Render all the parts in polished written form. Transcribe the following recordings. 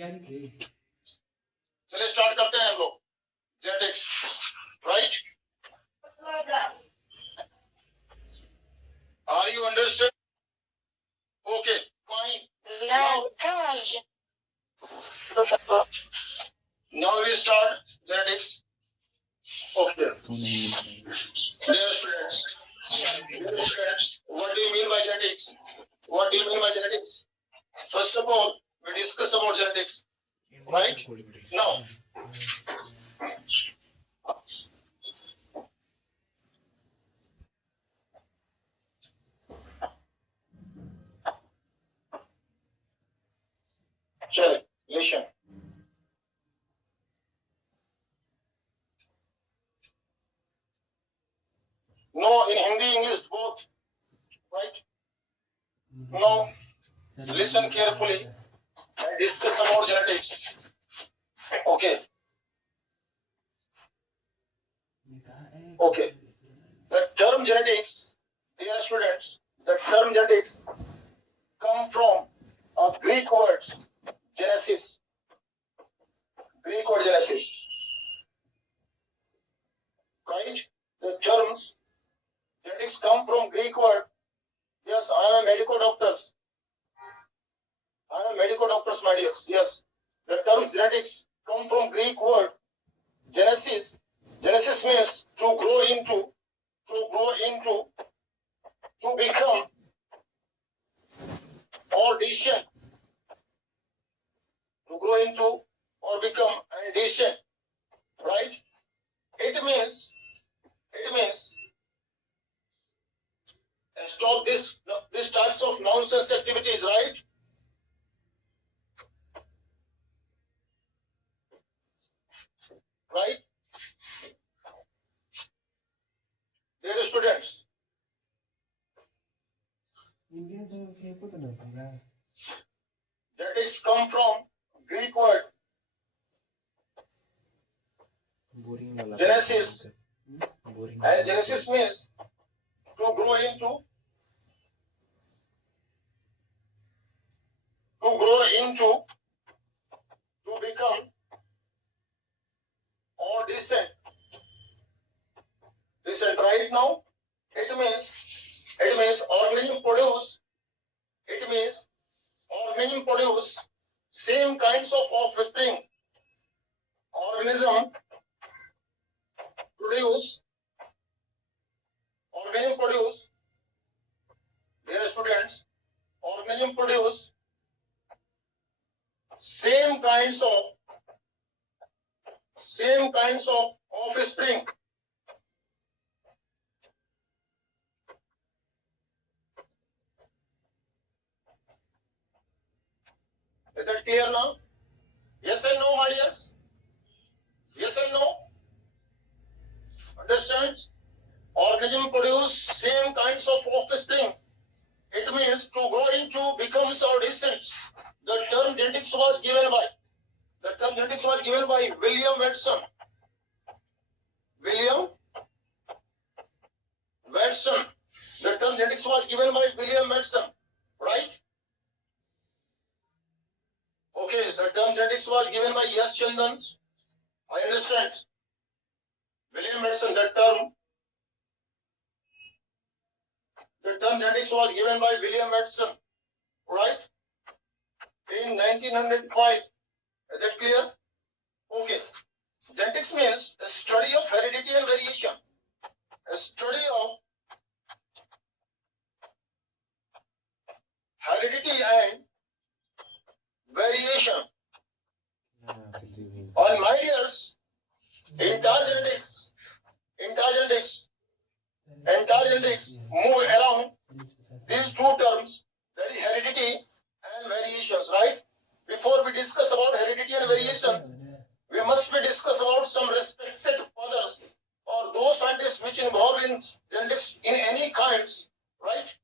चलिए स्टार्ट करते हैं हम लोग genetics, right? Are you understand? Okay, fine. Now we start genetics. Okay. Dear students, what do you mean by genetics? What do you mean by genetics? First of all, we discuss about genetics, right? Now, check, listen. No, in Hindi, English, both, right? Now, listen carefully and discuss about genetics. Okay. Okay. The term genetics, dear students, the term genetics come from a Greek word, Genesis. Greek word Genesis. Right? The terms genetics come from Greek word. Yes, I am a medical doctor. I am a medical doctor, my dears. Yes. The term genetics come from Greek word Genesis. Genesis means to grow into, to become or decision. To grow into or become an decision. Right? It means stop this types of nonsense activities, right? Right? Dear students, genetics come from Greek word Genesis, and Genesis means to grow into, to become or descend. Right now, it means organism produce same kinds of offspring. Organism produce, dear students, organism produce same kinds of offspring. Is that clear now? Yes and no, my dears? Yes and no? Understands? Organism produce same kinds of offspring. It means to grow into becomes or descends. The term genetics was given by William Watson. The term genetics was given by William Watson, right? Okay, the term genetics was given by S. Chandan. I understand. William Watson, the term genetics was given by William Watson, right? In 1905. Is that clear? Okay. Genetics means a study of heredity and variation. A study of heredity and variation. On my dears, entire genetics move around these two terms, that is heredity and variations, right? Before we discuss about heredity and variations, we must be discuss about some respected fathers or those scientists which involved in genetics in any kinds, right?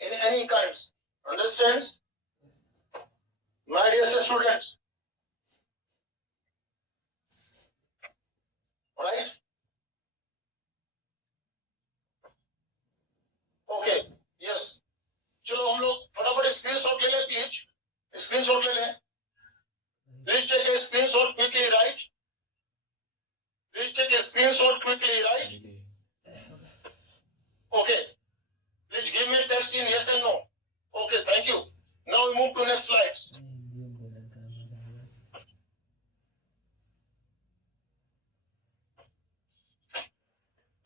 In any kinds. Understands? My dear students. Right? Okay. Yes. चलो हम लोग फटाफट screenshot ले लें, please screenshot ले लें. quickly, right? Okay. Please give me text in yes and no. Okay, thank you. Now we move to next slides.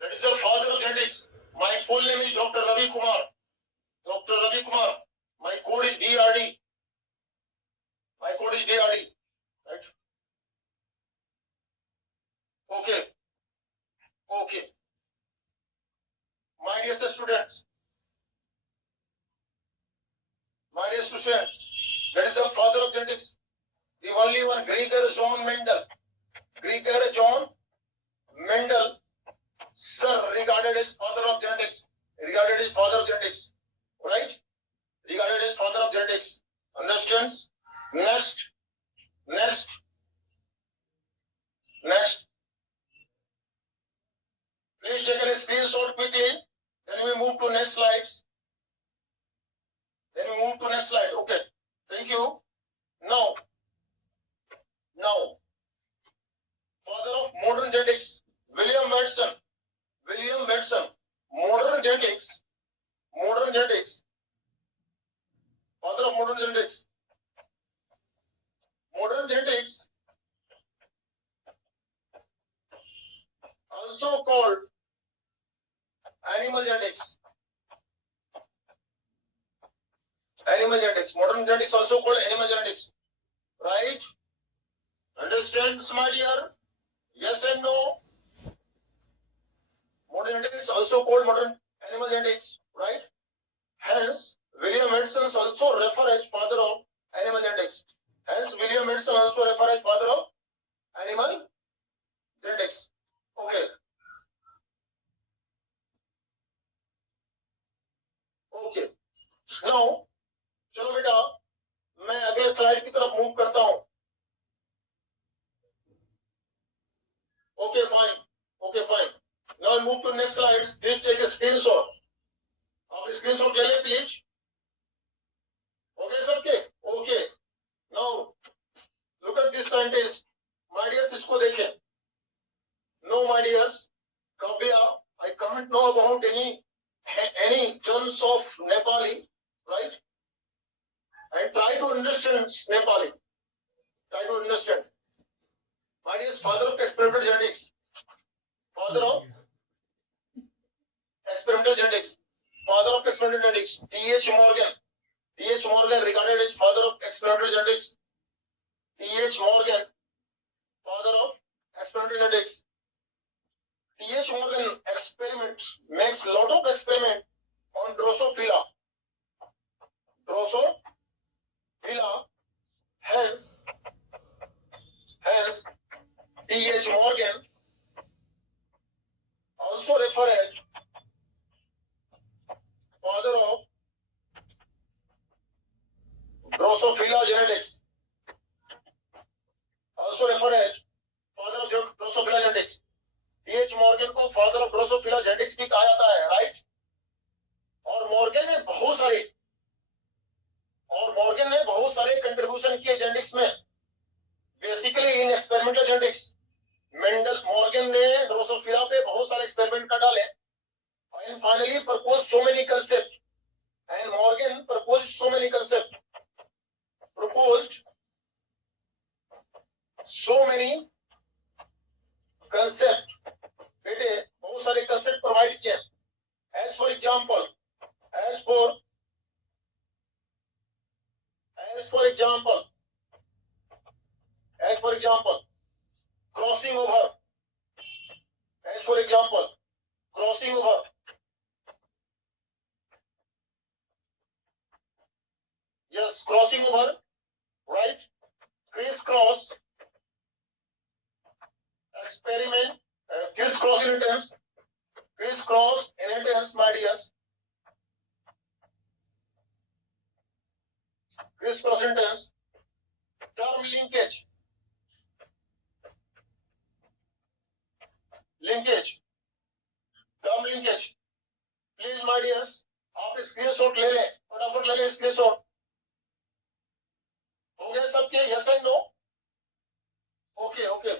That is the father of genetics. My full name is Dr. Ravi Kumar. Dr. Ravi Kumar. My code is DRD. My code is DRD. Right? Okay. Okay. My dear students. My dear students. That is the father of genetics. The only one, Gregor John Mendel. Gregor John Mendel, sir, regarded as father of genetics. Regarded as father of genetics. Right? Regarded as father of genetics. Understands? Next. Next. Next. Please take a screenshot quickly. Then we move to next slides. Then we move to next slide. Okay. Thank you. Now, father of modern genetics, William Watson. William Watson. Modern genetics. Modern genetics. Father of modern genetics. Modern genetics, also called animal genetics. Animal genetics. Modern genetics also called animal genetics. Right? Understands, my dear? Yes and no? Modern genetics also called modern animal genetics. Right? Hence, William Watson also referred as father of animal genetics. Hence, William Watson also referred as father of animal genetics. Okay. Okay. Now, चलो बेटा मैं अगले slide की तरफ move करता हूं. Okay, fine. Okay, fine. Now I move to next slides. Please take a screenshot. आप screenshot ले लें please. Okay, सबके? Okay. Now look at this scientist. My dears, इसको देखें. No, my dears. Kavya, I can't know about any terms of Nepali, right? And try to understand Nepali. Try to understand. My dears, father of experimental genetics. Father of experimental genetics. Father of experimental genetics. T.H. Morgan. T.H. Morgan regarded as father of experimental genetics. T.H. Morgan, father of experimental genetics. T.H. Morgan makes lot of experiment on Drosophila. Drosophila, hence T.H. Morgan also referred as father of Drosophila genetics. Also referred as father of Drosophila genetics. T.H. Morgan को father of Drosophila genetics भी कहा जाता है, right? और Morgan ने बहुत सारे contribution किए जेनेटिक्स में. Basically in experimental genetics Morgan ने ड्रोसोफिला पे बहुत सारे एक्सपेरिमेंट कर डाले and finally propose so many concept and Morgan propose so many concept बेटे बहुत सारे कंसेप्ट प्रोवाइड किए. As for example crossing over. As for example, crossing over. Yes, crossing over, right? Crisscross experiment, crisscross inheritance, my dears. Crisscross inheritance, term linkage. Term linkage. Please my dears आप screenshot ले लें, फटाफट ले लें screenshot. हो गया सबके? Yes and no? Okay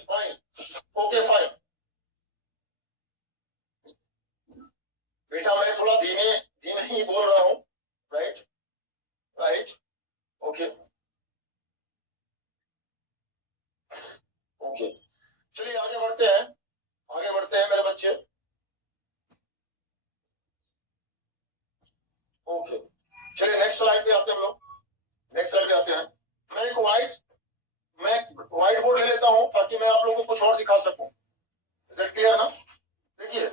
fine. Okay, चलिए आगे बढ़ते हैं, आगे बढ़ते हैं मेरे बच्चे। ओके, चलिए नेक्स्ट स्लाइड पे आते हैं हम लोग, नेक्स्ट स्लाइड पे आते हैं। मैं एक व्हाइट बोर्ड ले लेता हूं ताकि मैं आप लोगों को कुछ और दिखा सकूं। इज इट क्लियर ना? देखिए,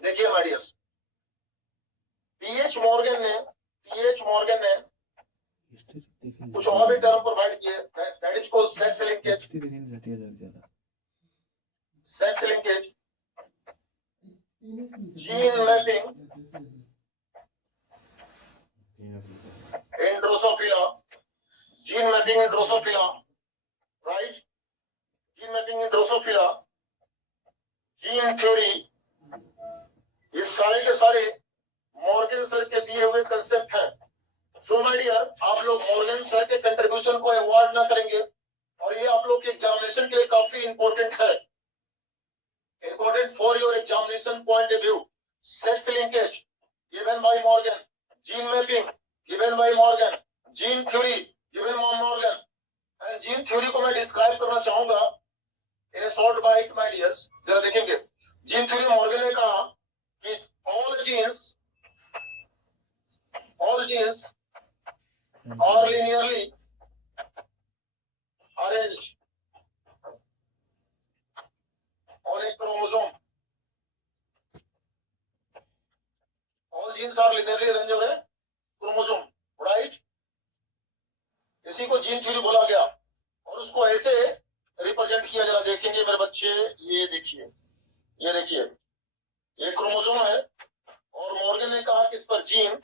देखिए माय डियर्स, पीएच मॉर्गन ने कुछ और भी टर्म प्रोवाइड किए, that is called sex linkage, gene mapping in Drosophila, gene mapping in Drosophila, right? Gene mapping in Drosophila, gene theory, ये सारे के सारे मॉर्गन सर के दिए हुए कंसेप्ट हैं। सो माय डियर, आप लोग मॉर्गन सर के कंट्रीब्यूशन को अवॉइड ना करेंगे, और ये आप लोग के एग्जामिनेशन के लिए काफी इंपॉर्टेंट है, important for your examination point of view. Sex linkage given by Morgan, gene mapping given by Morgan, gene theory given by Morgan, and gene theory को मैं डिस्क्राइब करना चाहूंगा in a short bite my dears. जरा देखेंगे, gene theory Morgan ने कहा कि all genes are linearly arranged on a chromosome. All genes are linearly arranged on a chromosome, right? इसी को जीन थ्योरी बोला गया, और उसको ऐसे रिप्रेजेंट किया। जरा देखेंगे मेरे बच्चे, ये देखिए, ये देखिए, ये क्रोमोसोम है, और मॉर्गन ने कहा कि इस पर जीन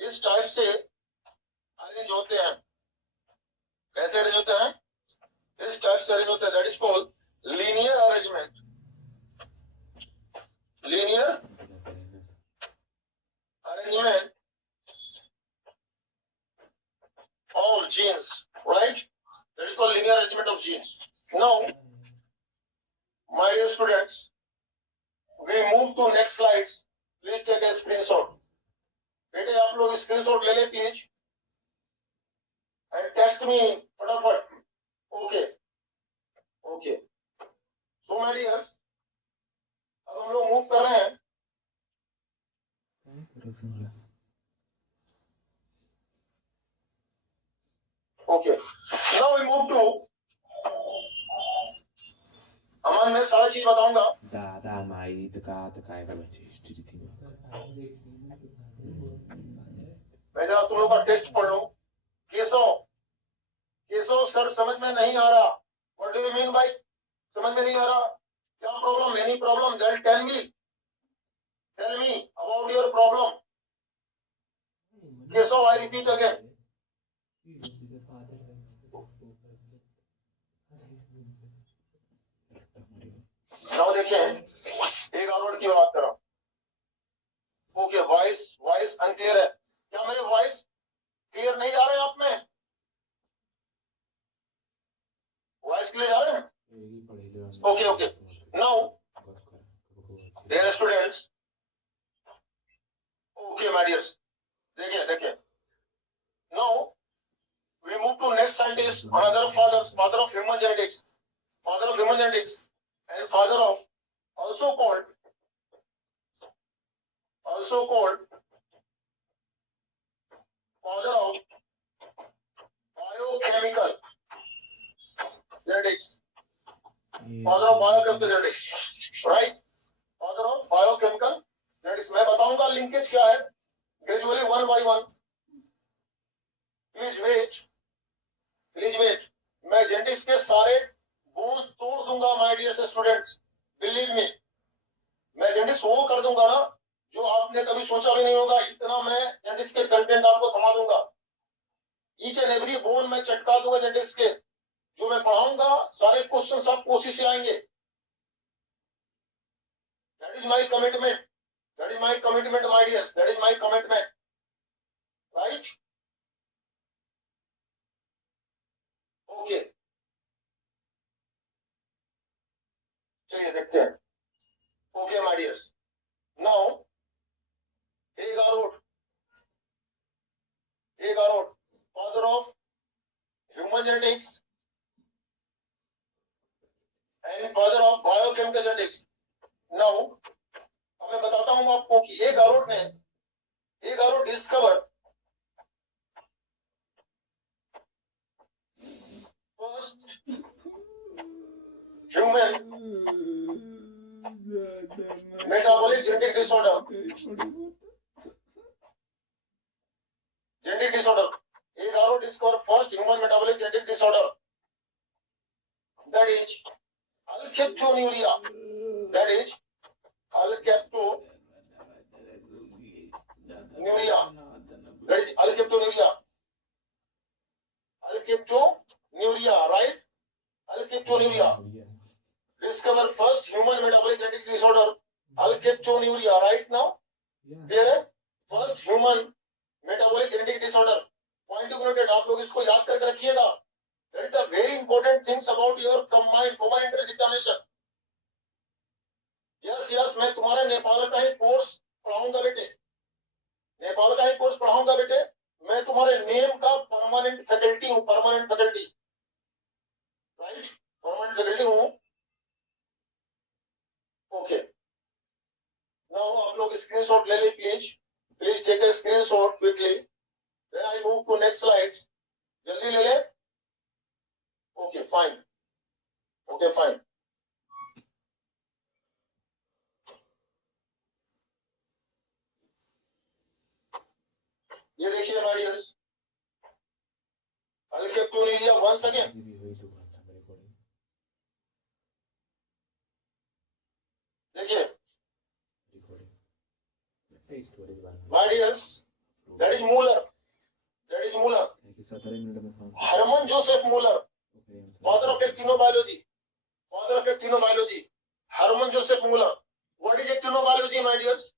इस टाइप से अरेंज होते हैं। कैसे अरेंज होते हैं? इस टाइप से अरेंज होते हैं, that is called linear arrangement, linear arrangement of genes, right? That is called linear arrangement of genes. Now, my dear students, we move to next slides. Please take a screenshot. बेटे आप लोग screenshot ले लें please, and text me फटाफट। Okay, okay, so my dears, अब हम लोग move कर रहे हैं। Okay, now we move to, Aman मैं सारा चीज बताऊंगा। दादा माई तका का बच्चे हिस्ट्री थी। मैं जरा तुम लोग का टेस्ट पढ़ लो। केशव, केशव सर समझ में नहीं आ रहा, what do you mean by समझ में नहीं आ रहा? क्या problem? Any problem? Then tell me about your problem. Keshav, I repeat again. Now देखिए, एक और वर्ड की बात कर रहा हूं। ओके, वॉइस अनक्लियर है क्या? मेरे वॉइस क्लियर नहीं जा रहे आप में? वॉइस क्लियर जा रहे हैं? Okay, okay, now dear students, okay my dears, देखिए देखिए, now we move to next scientist, another father of human genetics, and father of, also called father of biochemical genetics, father of biochemical genetics, right? Father of biochemical genetics. मैं बताऊंगा linkage क्या है gradually, one by one. Please wait, मैं genetics के सारे bones तोड़ दूंगा my dear students, believe me. मैं जेनेटिक्स वो कर दूंगा ना जो आपने कभी सोचा भी नहीं होगा। इतना मैं जेनेटिक्स के कंटेंट आपको थमा दूंगा, ईच एंड एवरी बोन मैं चटका दूंगा जेनेटिक्स के। जो मैं पढ़ाऊंगा सारे क्वेश्चन सब कोशिश से आएंगे। That is my commitment, my dears, that is my commitment, right? Okay, चलिए देखते हैं। ओके माय डियर्स, नाउ एक और father of human genetics and father of biochemical genetics. Now, अब मैं बताता हूँ आपको कि a Garrod discover first human metabolic genetic disorder. Genetic disorder. Agaro discovered first human metabolic genetic disorder. That is alkaptonuria. That is alkaptonuria. That is alkaptonuria. Alkaptonuria, right? Alkaptonuria. Discover first human metabolic genetic disorder, alkaptonuria. Right now, there first human metabolic genetic disorder. Point to noted. आप लोग इसको याद करके रखिएगा. That is the very important things about your combined common entrance examination. Yes, मैं तुम्हारा नेपाल का ही course पढ़ाऊंगा बेटे. नेपाल का ही कोर्स पढ़ाऊंगा बेटे. मैं तुम्हारे नेम का परमानेंट फैकल्टी हूँ. Permanent faculty, right? Permanent faculty हूँ. ओके. नाउ आप लोग स्क्रीनशॉट ले ले please. Please take a screenshot quickly. Then I move to next slide. जल्दी ले ले. Okay fine. Okay fine. ये देखिए ऑडियंस, अल्कैप्टोनुरिया वंस अगेन. देखिए my dears, that is Muller. That is Muller. Hermann Joseph Muller, father of actinobiology. Father of actinobiology, Hermann Joseph Muller. What is actinobiology my dears?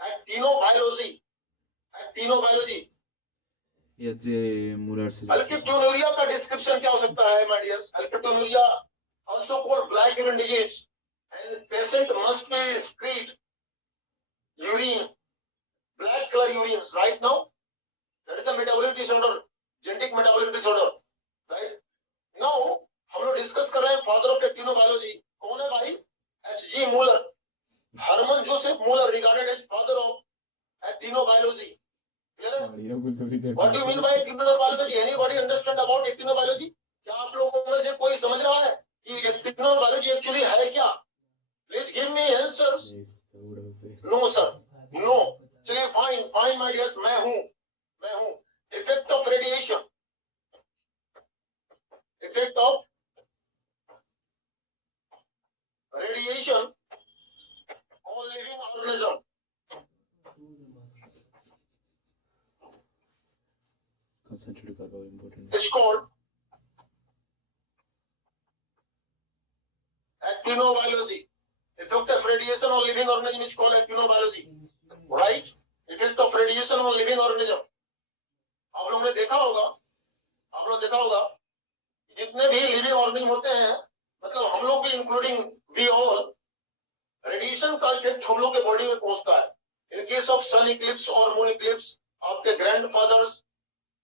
Actinobiology. Actinobiology. Alkaptonuria का description क्या हो सकता है my dears? Alkaptonuria also called black urine disease, and patient must be excrete urine, black color urines. Right now, that is the metabolic disorder, genetic metabolic disorder. Right now, हम लोग discuss कर रहे हैं father of एक्टिनोबायोलॉजी. कौन है भाई? H.G. Muller. Hermann Joseph Muller regarded as father of actinobiology. What do you mean by actinobiology? Anybody understand about actinobiology? क्या आप लोगों में से कोई समझ रहा है कि एक्टिनोबायोलॉजी एक्चुअली है क्या? Please give me answers. No sir, no. चलिए fine my dears, मैं हूँ. Effect of radiation. Effect of radiation on living organism. It's called actinobiology. Effect of radiation on living organism is called actinobiology. Right? Effect of radiation on living organism. आप लोगों ने देखा होगा जितने भी living organism होते हैं, मतलब हम लोग भी इंक्लूडिंग वी ऑल, रेडिएशन का इफेक्ट हम लोग के बॉडी में पहुंचता है. In case of sun eclipse और मून इक्लिप्स, आपके ग्रैंडफादर्स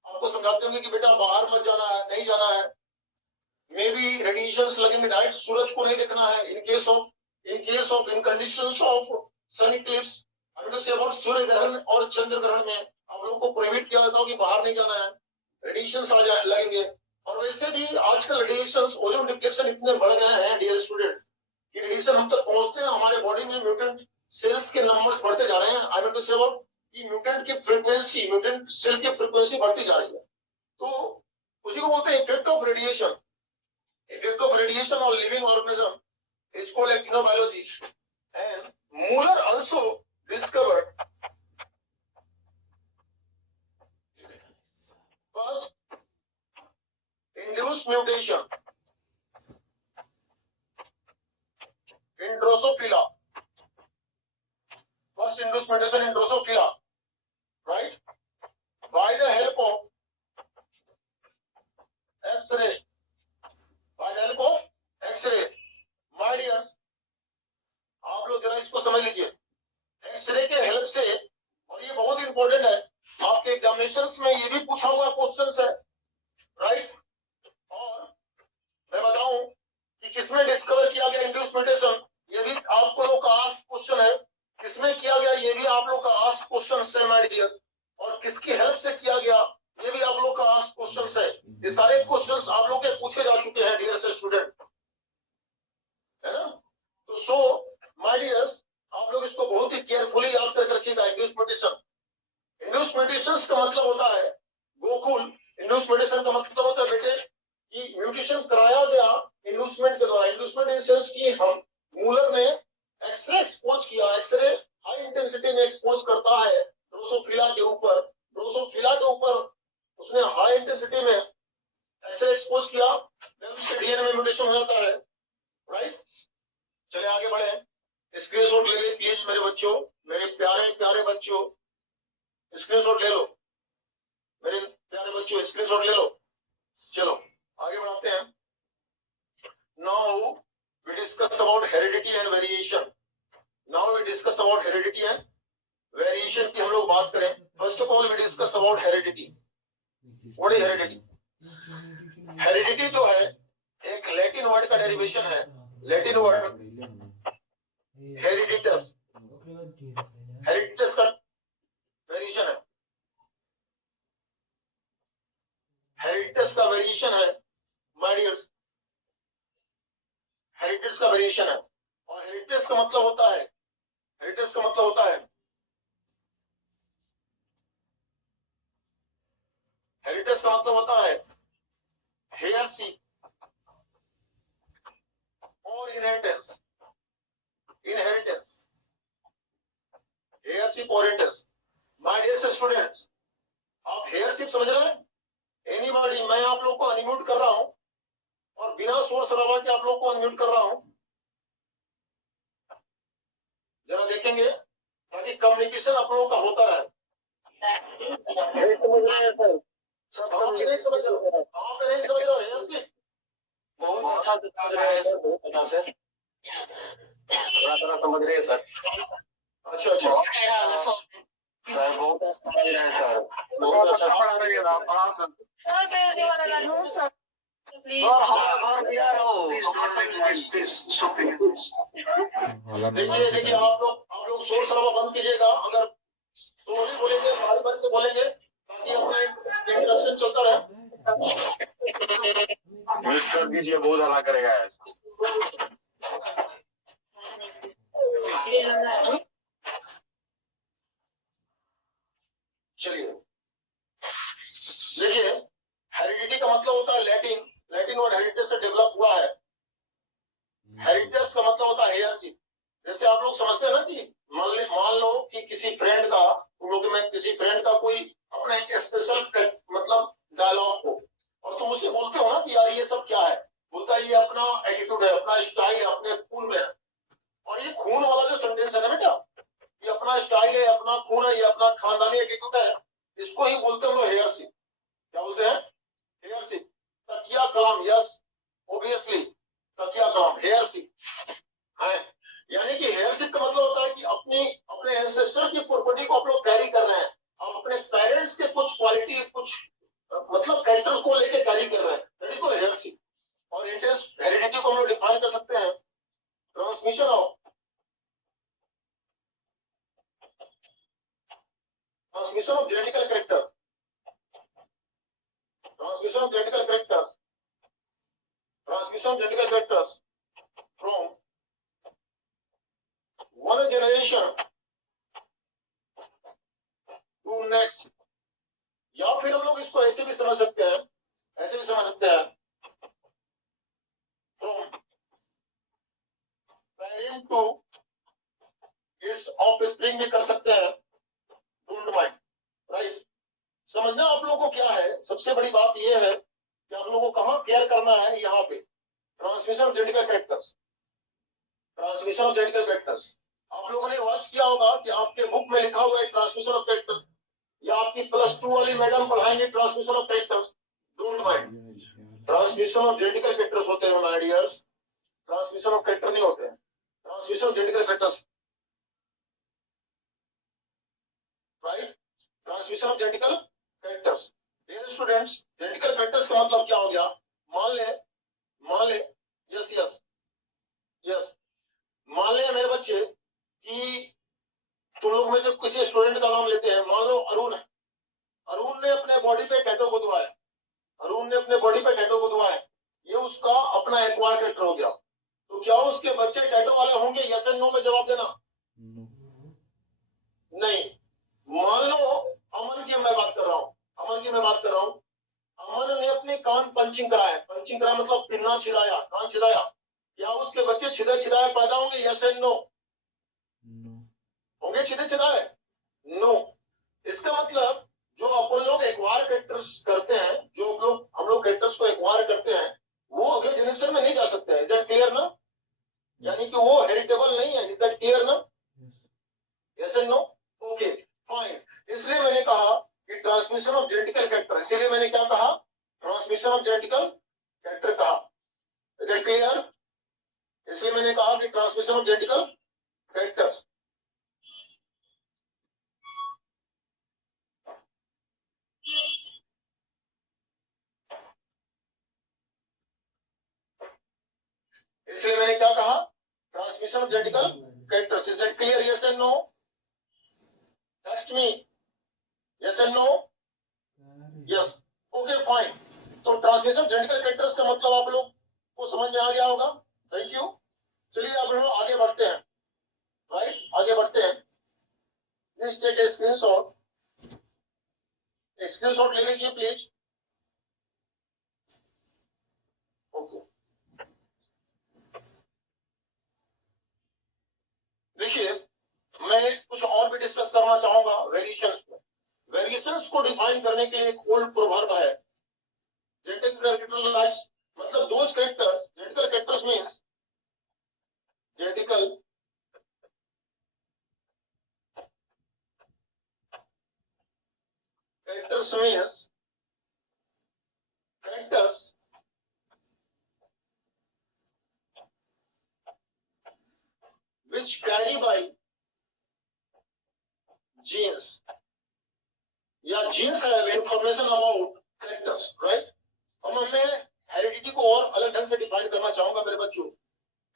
आपको समझाते होंगे कि बेटा बाहर मत जाना है, नहीं जाना है. मे बी रेडिएशंस लगेंगे, डायरेक्ट सूरज को नहीं देखना है. In conditions of sun eclipse, about सूर्य ग्रहण और चंद्र ग्रहण में आप लोगों को प्रोहिबिट किया जाता है कि बाहर नहीं जाना है, रेडिएशंस लगेंगे. और वैसे भी आजकल रेडिएशंस, ओजोन डिप्लेशन इतने बढ़ गए हैं डियर स्टूडेंट, कि रेडिएशन हम तक पहुंचते हैं, हमारे बॉडी में म्यूटेंट सेल्स के नंबर्स बढ़ते जा रहे हैं. I mean to say about कि म्यूटेंट सेल की फ्रीक्वेंसी बढ़ती जा रही है. तो उसी को बोलते हैं effect of radiation. Effect of radiation on living organism is called actinobiology. And Muller also discovered first induced mutation in Drosophila. First induced mutation in Drosophila, right? By the help of X-ray. By the help of X-ray. My dears, आप लोग जरा इसको समझ लीजिए. X ray के help से, और ये बहुत इंपॉर्टेंट है, आपके एग्जामिनेशंस में ये भी पूछा हुआ क्वेश्चंस है, राइट? और मैं बताऊं कि किसमें डिस्कवर डियर, और किसकी हेल्प से किया गया, ये भी आप लोग का आस्क क्वेश्चन है। ये सारे क्वेश्चन आप लोग के पूछे जा चुके हैं डियर से स्टूडेंट, है ना। तो सो माय डियर्स, आप लोग इसको बहुत ही केयरफुली याद करके रखिएगा। इंड्यूस म्यूटेशन, इंड्यूस म्यूटेशन का मतलब होता है गोकुल, इंड्यूस म्यूटेशन का मतलब होता है बेटे कि म्यूटेशन कराया गया इंड्यूसमेंट के द्वारा। इंड्यूसमेंट इन सेंस कि हम मूलर में एक्सरे एक्सपोज किया, एक्सरे हाई इंटेंसिटी में एक्सपोज करता है ड्रोसोफिला के ऊपर, ड्रोसोफिला के ऊपर उसने हाई इंटेंसिटी में एक्सरे एक्सपोज किया, देन उसके डीएनए में म्यूटेशन हो जाता है, राइट। चले आगे बढ़े, स्क्रीनशॉट ले ले प्लीज मेरे बच्चों, मेरे प्यारे प्यारे बच्चों, स्क्रीनशॉट ले लो मेरे प्यारे बच्चों, स्क्रीनशॉट ले लो। चलो आगे बढ़ाते हैं। Now we discuss about heredity and variation. Now we discuss about heredity and variation की हम लोग बात करें। First of all we discuss about heredity. What is heredity? Heredity जो है एक लैटिन वर्ड का डेरिवेशन है, लैटिन वर्ड हेरिडिटस, हेरिडिटस का वेरिएशन है, हेरिडिटस का वेरिएशन है माय डियर्स, हेरिडिटस का वेरिएशन है। और हेरिडिटस का मतलब होता है, हेरिडिटस का मतलब होता है, हेरिडिटस का मतलब होता है हेयरशिप और इनहेरिटेंस, इनहेरिटेंस, हेयरशिप और इनहेरिटेंस। माय डियर स्टूडेंट्स, आप हेयरशिप समझ रहे हैं? एनीबॉडी, मैं आप लोग को अनम्यूट कर रहा हूं और बिना शोर शराबा के आप लोग को अनम्यूट कर रहा हूं, जरा देखेंगे ताकि कम्युनिकेशन आप लोगों का होता रहे। नहीं समझ रहे हैं सर, सब नहीं समझ रहे हो, कहाँ पे नहीं समझ रहे हो हेयरशिप? बहुत अच्छा समझ रहे हैं सर, बहुत अच्छा से थोड़ा थोड़ा समझ रहे हैं सर। अच्छा अच्छा सर, बहुत अच्छा समझ रहे हैं सर, बहुत अच्छा पढ़ा रहे हैं आप। देखिए देखिए, आप लोग शोर शराबा बंद कीजिएगा, अगर स्लोली बोलेंगे, बारी बारी से बोलेंगे ताकि अपना इंटरेक्शन चलता रहे। म्यूट कर दीजिए, बहुत हल्ला करेगा ऐसा। चलिए देखिए, हेरिडिटी का मतलब होता है लैटिन, लैटिन और हेरिटेज से डेवलप हुआ है। हेरिटेज का मतलब होता है हेयरशिप। जैसे आप लोग समझते हैं ना कि मान लो कि किसी फ्रेंड का, तुम लोग में किसी फ्रेंड का कोई अपना एक स्पेशल मतलब डायलॉग हो और तुम मुझसे बोलते हो ना कि यार ये सब क्या है, बोलता है ये अपना एटीट्यूड है, अपना स्टाइल है, अपने खून में है। और ये खून वाला जो सेंटेंस है ना बेटा, ये अपना स्टाइल है, अपना खून है, ये अपना खानदानी एटीट्यूड है, इसको ही बोलते हैं हेयरशिप। क्या बोलते हैं? हेयरशिप। तकिया कलाम, यस ऑब्वियसली तकिया कलाम हेयरशिप है। यानी कि हेयरशिप का मतलब होता है कि अपने एंसेस्टर की प्रॉपर्टी को आप लोग कैरी कर रहे हैं, आप अपने पेरेंट्स के कुछ क्वालिटी, कुछ मतलब कैरेक्टर्स को लेके कैरी कर रहे हैं, दैट इज कॉल्ड हेयरशिप। और हेरिडिटी को हम लोग डिफाइन कर सकते हैं, transmission of genetical character, transmission of genetic characters, transmission of genetic characters from one generation to next। या फिर हम लोग इसको ऐसे भी समझ सकते हैं, ऐसे भी समझ सकते हैं, from parent to its offspring भी कर सकते हैं, डोंट माइंड, राइट। समझना आप लोगों को क्या है, सबसे बड़ी बात यह है कि आप लोगों को कहां केयर करना है, यहाँ पे transmission of genetical characters, transmission of genetical characters. आप लोगों ने वॉच किया होगा कि आपके बुक में लिखा हुआ है ट्रांसमिशन ऑफ कैरेक्टर, या आपकी +2 वाली मैडम पढ़ाएंगे transmission of characters, don't mind. Transmission of genetical characters होते हैं my dears, transmission of character नहीं होते हैं, transmission of genetical characters, right. Transmission of genetical characters. Dear students, genetical characters का मतलब क्या हो गया? मान ले यस यस यस, मान ले मेरे बच्चे कि तुम लोग में से किसी स्टूडेंट का नाम लेते हैं, मान लो अरुण है, अरुण ने अपने बॉडी पे टैटू को दुआ है, अरुण ने अपने बॉडी पे टैटू को दुआ है, ये उसका अपना एक्वायर कैरेक्टर हो गया। तो क्या उसके बच्चे टैटू वाले होंगे? यस एंड नो में जवाब देना। नहीं। मान लो अमन की मैं बात कर रहा हूं, अमन की मैं बात कर रहा हूं, अमन ने अपने कान पंचिंग कराया, पंचिंग कराया मतलब पिन्ना छिदाया, कान छिदाया, क्या उसके बच्चे छिदे छिदाए पैदा होंगे? Yes and no? होंगे छिदे छिदाए? नो। इसका मतलब जो अपन लोग एक्वायर कैरेक्टर्स करते हैं, जो हम लोग कैरेक्टर्स को एक्वायर करते हैं, वो अगले जनरेशन में नहीं जा सकते हैं। इज दैट क्लियर ना? यानी कि वो हेरिटेबल नहीं है। इज दैट क्लियर ना? Yes and no? Okay fine. इसलिए मैंने कहा कि ट्रांसमिशन ऑफ जेनेटिकल कैरेक्टर, इसीलिए मैंने क्या कहा? ट्रांसमिशन ऑफ जेनेटिकल कैरेक्टर कहा। Is that clear? इसलिए मैंने कहा कि ट्रांसमिशन ऑफ जेनेटिकल कैरेक्टर्स। इसलिए मैंने क्या कहा? Transmission of genetical characters. Is that clear? Yes and no? Text me yes and no? Yes. Okay fine. तो ट्रांसमिशन जेनेटिकल कैरेक्टर्स का मतलब आप लोग को समझ में आ गया होगा। Thank you. चलिए अब हम आगे बढ़ते हैं। राइट, आगे बढ़ते हैं। Please take a screenshot, screenshot ले लीजिए प्लीज। ओके, देखिए मैं कुछ और भी डिस्कस करना चाहूंगा वेरिएशन। वेरिएशंस को डिफाइन करने के लिए एक ओल्ड प्रोवर्ब है, जेनेटिक कैरेक्टर लाइक्स, मतलब those characters, genetical characters means genetical characters means characters which carry by genes या genes have information about characters, right? हम हमें हेरिडिटी को और अलग ढंग से डिफाइन करना चाहूंगा मेरे बच्चों।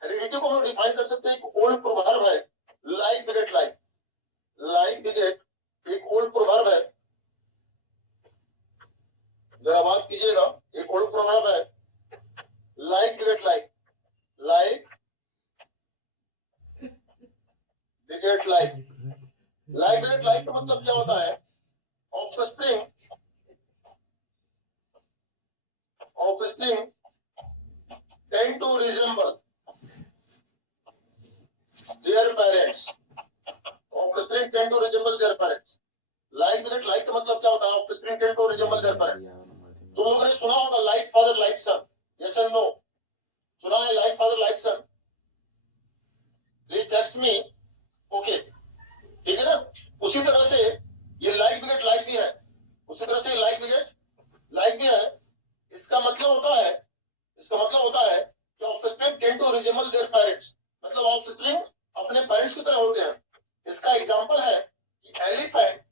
हेरिडिटी को हम डिफाइन कर सकते हैं, एक ओल्ड प्रोवर्ब है, लाइक बिगेट लाइक, लाइक बिगेट एक ओल्ड प्रोवर्ब है, जरा बात कीजिएगा। एक ओल्ड प्रोवर्ब है, like बिगेट like, like बिगेट like. Like बिगेट like का मतलब क्या होता है? Offspring tend to resemble their parents. Offspring tend to resemble their parents. Like बिगेट like का मतलब क्या होता है? Offspring tend to resemble their parents. तुम लोगों ने सुना होगा like father like son, yes and no? सुना है like father like son? Please text me. Okay, ठीक है ना? उसी तरह से ये लाइक बिगेट लाइक भी है, उसी तरह से लाइक बिगेट लाइक भी है। इसका मतलब होता है, इसका मतलब होता है कि offspring tend to resemble their parents, मतलब ऑफस्प्रिंग अपने पेरेंट्स की तरह होते हैं। इसका एग्जांपल है कि एलिफेंट,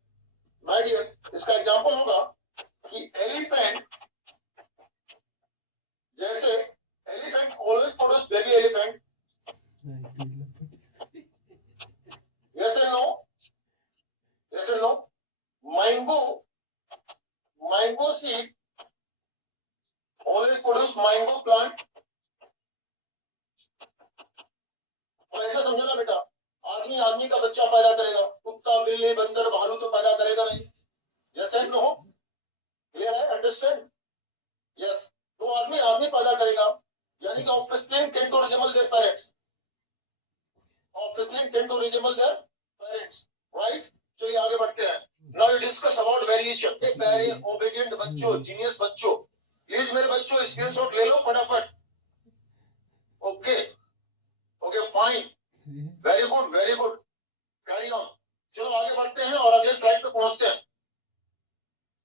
माय डियर, इसका एग्जांपल होगा कि एलिफेंट, जैसे elephant always produce baby elephant, yes and no? Yes and no? Mango, mango seed always produce mango plant. और ऐसा समझो ना बेटा, आदमी आदमी का बच्चा पैदा करेगा, कुत्ता बिल्ली बंदर भालू तो पैदा करेगा नहीं। Yes and no? क्लियर है? अंडरस्टैंड? यस। तो आदमी आदमी पैदा करेगा, यानी कि offspring tend to resemble their parents, offspring tend to resemble their parents, right? चलिए आगे बढ़ते हैं। Now we discuss about variation. ए प्यारे ओबीडिएंट बच्चों, जीनियस बच्चों, प्लीज मेरे बच्चों स्क्रीनशॉट ले लो फटाफट। Okay, okay fine, very good, very good, carry on. चलो आगे बढ़ते हैं और अगले स्लाइड पे पहुंचते हैं।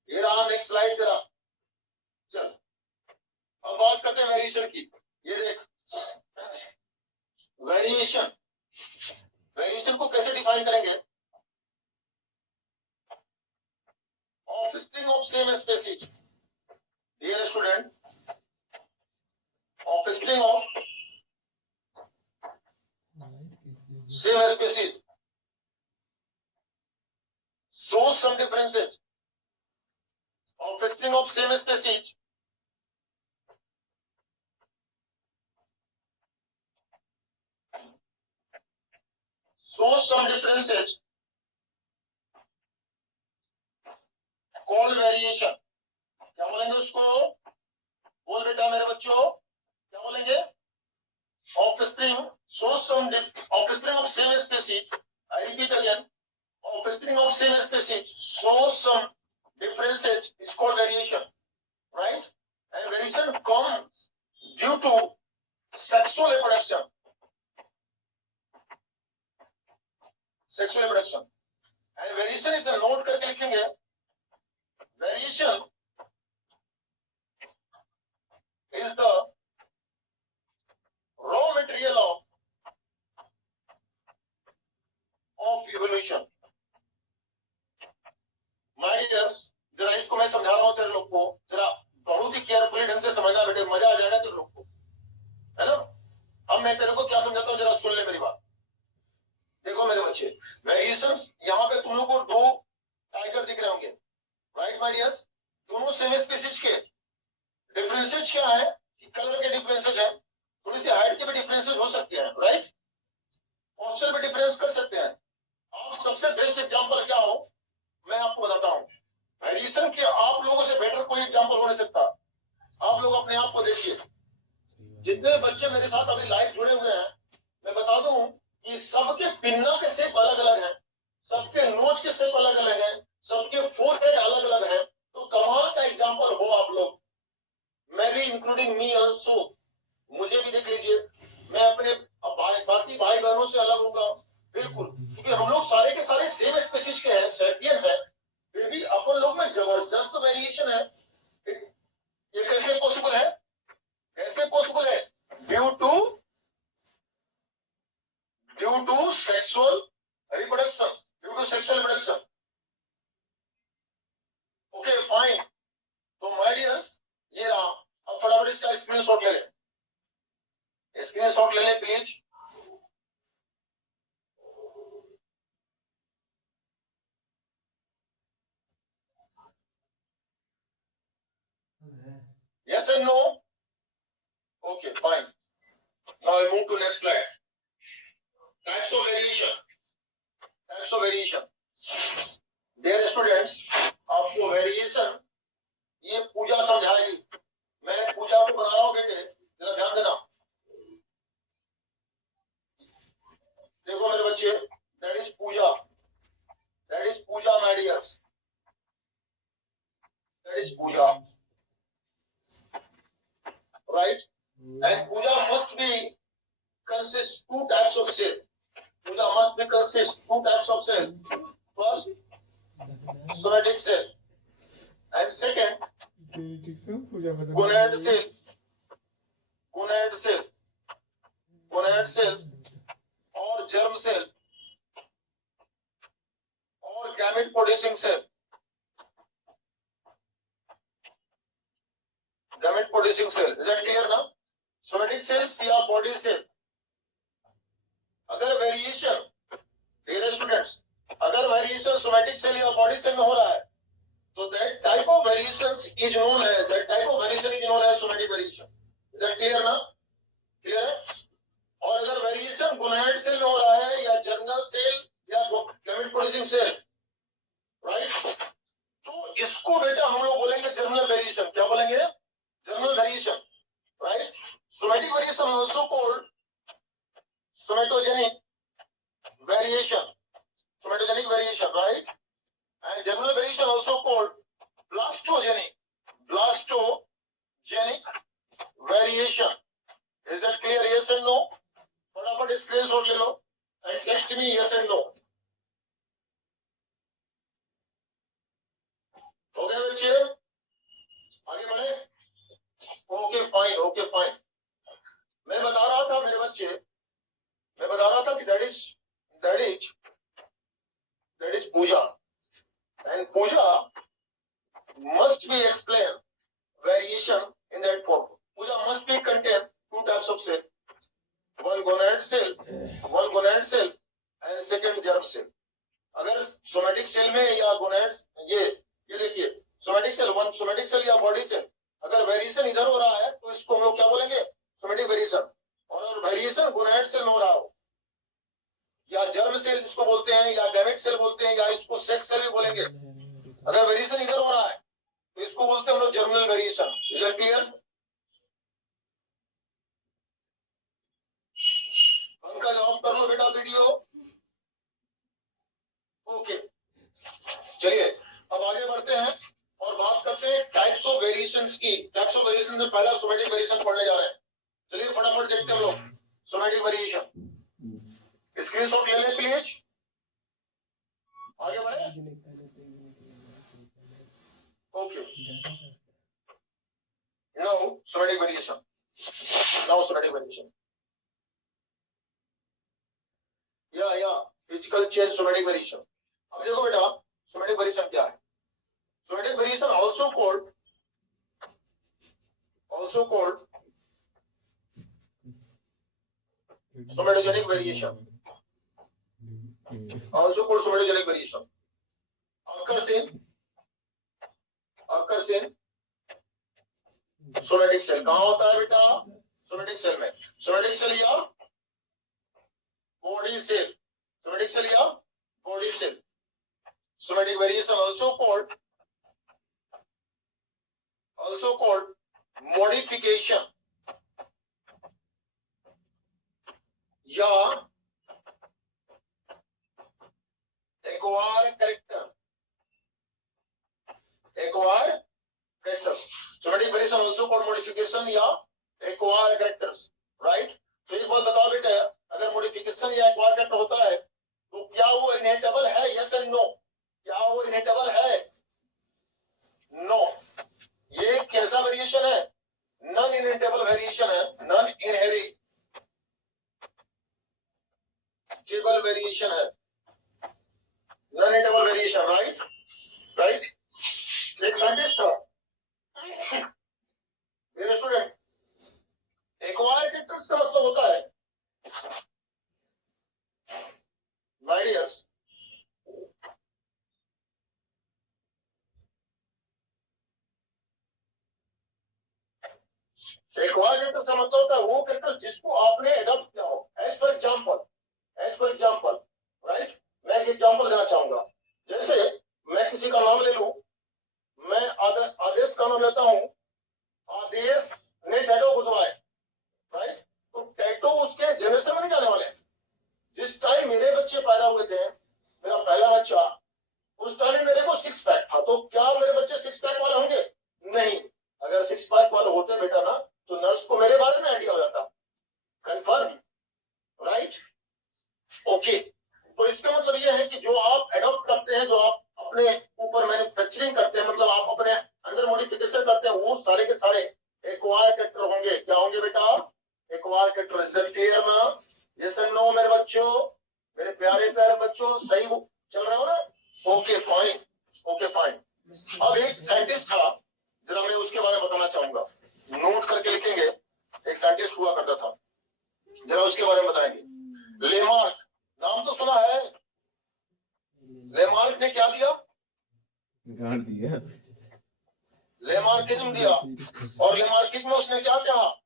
ये रहा नेक्स्ट स्लाइड तेरा। चल अब बात करते हैं वेरिएशन की। ये देख, वेरिएशन, वेरिएशन को कैसे डिफाइन करेंगे? Offspring of same species, dear student, offspring of same species, shows some differences. Offspring of same species shows some differences called variation. क्या बोलेंगे उसको? बोल बेटा मेरे बच्चों, क्या बोलेंगे? Offspring shows some offspring of same species. I repeat again. Offspring of same species shows some differences. It's called variation, right? And variation comes due to sexual reproduction. Sexual reproduction. And variation is the note करके लिखेंगे. Variation is the raw material of evolution. My dears, जरा इसको मैं समझा रहा हूँ तेरे लोग को, जरा बहुत ही केयरफुली ढंग से समझना बेटे, मजा आ जाएगा तेरे लोग को, है ना? अब मैं तेरे को क्या समझाता हूँ, जरा सुन ले मेरी बात. देखो मेरे बच्चे, वेरिएशंस यहाँ पे तुम लोग को दो टाइगर दिख रहे होंगे, राइट माय डियर्स? दोनों सेम स्पीसीज के डिफरेंसेस क्या है कि कलर के डिफरेंसेस है, थोड़ी सी हाइट के भी डिफरेंसेस हो सकते हैं, राइट? पोस्चर में डिफरेंस कर सकते हैं. आप सबसे बेस्ट एग्जांपल क्या हो मैं आपको बताता हूं. वेरिएशन के आप लोगों से बेटर कोई एग्जांपल हो नहीं सकता. आप लोग अपने आप को देखिए, जितने बच्चे मेरे साथ अभी लाइव जुड़े हुए हैं, मैं बता दूं कि सबके पिन्ना के शेप अलग अलग हैं, सबके नोज के शेप अलग अलग हैं, सबके फोरहेड अलग अलग है. तो कमाल का एग्जांपल हो आप लोग, मैं भी इंक्लूडिंग मी आल्सो. मुझे भी देख लीजिए, मैं अपने बाकी भाई बहनों से अलग होगा बिल्कुल, क्योंकि हम लोग सारे के सारे सेम स्पीसीज के हैं, सेपियन है, फिर भी अपन लोग में जबरदस्त वेरिएशन है. ये कैसे पॉसिबल है? कैसे पॉसिबल है? Due to sexual reproduction. Due to sexual reproduction. Okay fine. तो माय डियर्स, ये रहा. अब फटाफट इसका स्क्रीनशॉट ले लें. स्क्रीनशॉट ले लें please. Yes and no? Okay, fine. Now I move to next slide. Types of variation. Types of variation. Dear students, आपको वेरिएशन ये पूजा समझाएगी. मैं पूजा को बना रहा हूँ बेटे, जरा ध्यान देना. देखो मेरे बच्चे, that is Puja. That is Puja, my dears. That is Puja. Right? And puja must be consist two types of cell. Puja must be consist two types of cell. First, somatic cell, and second, gonad cell. Gonad cell. Gonad cells, or germ cell, or gamete producing cell. Gamete producing cell. Is that clear now? Somatic cells या body cell. अगर variation, dear students, अगर variation somatic cell या body cell में हो रहा है, तो that type of variations is known as, that type of variation is known as somatic variation. Is that clear ना? Clear है? और अगर वेरिएशन गोनाड सेल में हो रहा है या जर्नल सेल या गैमेट प्रोड्यूसिंग सेल, राइट? तो इसको बेटा हम लोग बोलेंगे जर्नल वेरिएशन. क्या बोलेंगे? General variation, right? Somatic variation also called somatogenic variation. Somatogenic variation, right? And general variation also called blastogenic. Blastogenic variation. Is that clear? Yes and no? फटाफट screenshot ले लो and text me yes and no. हो गया बच्चे? आगे बढ़े? Okay fine, okay fine. मैं बता रहा था मेरे बच्चे, मैं बता रहा था कि that is Puja. And Puja must be explained variation in that form. Puja must be contain two types of cell. One gonad cell and second germ cell. अगर somatic सेल में या गोनेड्स, ये देखिए somatic cell, one somatic cell या body cell, अगर variation इधर हो रहा है तो इसको हम लोग क्या बोलेंगे, सोमेटिक वेरिएशन। और अगर वेरिएशन गोनेड सेल में हो रहा हो, या जर्म सेल जिसको बोलते हैं, या गैमेट सेल बोलते हैं, या इसको सेक्स सेल भी बोलेंगे, अगर वेरिएशन इधर हो रहा है तो इसको बोलते हैं हम लोग germinal variation. Is it clear? Pankaj of कर लो बेटा वीडियो। ओके, चलिए अब आगे बढ़ते हैं और बात करते हैं टाइप्स ऑफ वेरिएशंस की। टाइप्स ऑफ वेरिएशन में पहला सोमेटिक वेरिएशन पढ़ने जा रहे हैं। चलिए फटाफट देखते हैं हम लोग सोमेटिक वेरिएशन। स्क्रीनशॉट ले लें प्लीज, आगे बढ़े। Okay, now somatic variation, now somatic variation, या फिजिकल चेंज सोमेटिक वेरिएशन। अब देखो बेटा सोमेटिक वेरिएशन क्या है। Somatic variation also called somatogenic variation, also called somatogenic variation, occurs in somatic cell। कहाँ होता है बेटा? सोमेटिक सेल में। सोमेटिक सेल या बॉडी सेल, सोमेटिक सेल या body cell. Somatic variation also called modification या acquire character, somatic variation also called modification या acquire characters, right? तो एक बात बताओ बेटा, अगर modification या acquire character होता है तो क्या वो इनहेरिटेबल है? yes and no, क्या वो इनहेरिटेबल है? no। ये कैसा वेरिएशन है? नॉन इनहेरिटेबल वेरिएशन है, नॉन इनहेरिटेबल वेरिएशन है, नॉन इनहेरिटेबल वेरिएशन, राइट। एक साइंटिस्ट था, मेरे स्टूडेंट, एक्वायर कैरेक्टर्स का मतलब होता है माय डियर्स, एक्वायर कैरेक्टर्स का मतलब होता है वो कैरेक्टर जिसको आपने एडॉप्ट किया हो। एज फॉर एग्जांपल, राइट, मैं एक एग्जांपल देना चाहूंगा। जैसे मैं किसी का नाम ले लूं, मैं आदेश का नाम लेता हूं, आदेश ने टैटू खुदवाए, राइट, तो टैटू उसके जनरेशन में नहीं जाने वाले। जिस टाइम मेरे बच्चे पैदा हुए थे, मेरा पहला बच्चा, उस टाइम मेरे को सिक्स पैक था, तो क्या मेरे बच्चे सिक्स पैक वाले होंगे? नहीं। अगर सिक्स पैक वाले होते बेटा ना, तो नर्स को मेरे बारे में आइडिया हो जाता। Confirm, right, okay. तो इसका मतलब यह है कि जो आप एडॉप्ट करते हैं, जो आप अपने ऊपर मैन्युफैक्चरिंग करते हैं, मतलब आप अपने अंदर मॉडिफिकेशन करते हैं, वो सारे के सारे एक्वायर कैरेक्टर होंगे। क्या होंगे बेटा? Acquire character. Is that clear ना? यस एंड नो मेरे बच्चों, मेरे प्यारे प्यारे बच्चों, सही चल रहा हो ना? Okay fine, okay fine. अब एक साइंटिस्ट था, जरा मैं उसके बारे में बताना चाहूंगा, नोट करके लिखेंगे। एक साइंटिस्ट हुआ करता था, जरा उसके बारे में बताएंगे। लेमार्क, नाम तो सुना है। लेमार्क ने क्या दिया? गाड़ दिया, लेमार्किज्म दिया। और लेमार्किज्म में उसने क्या कहा?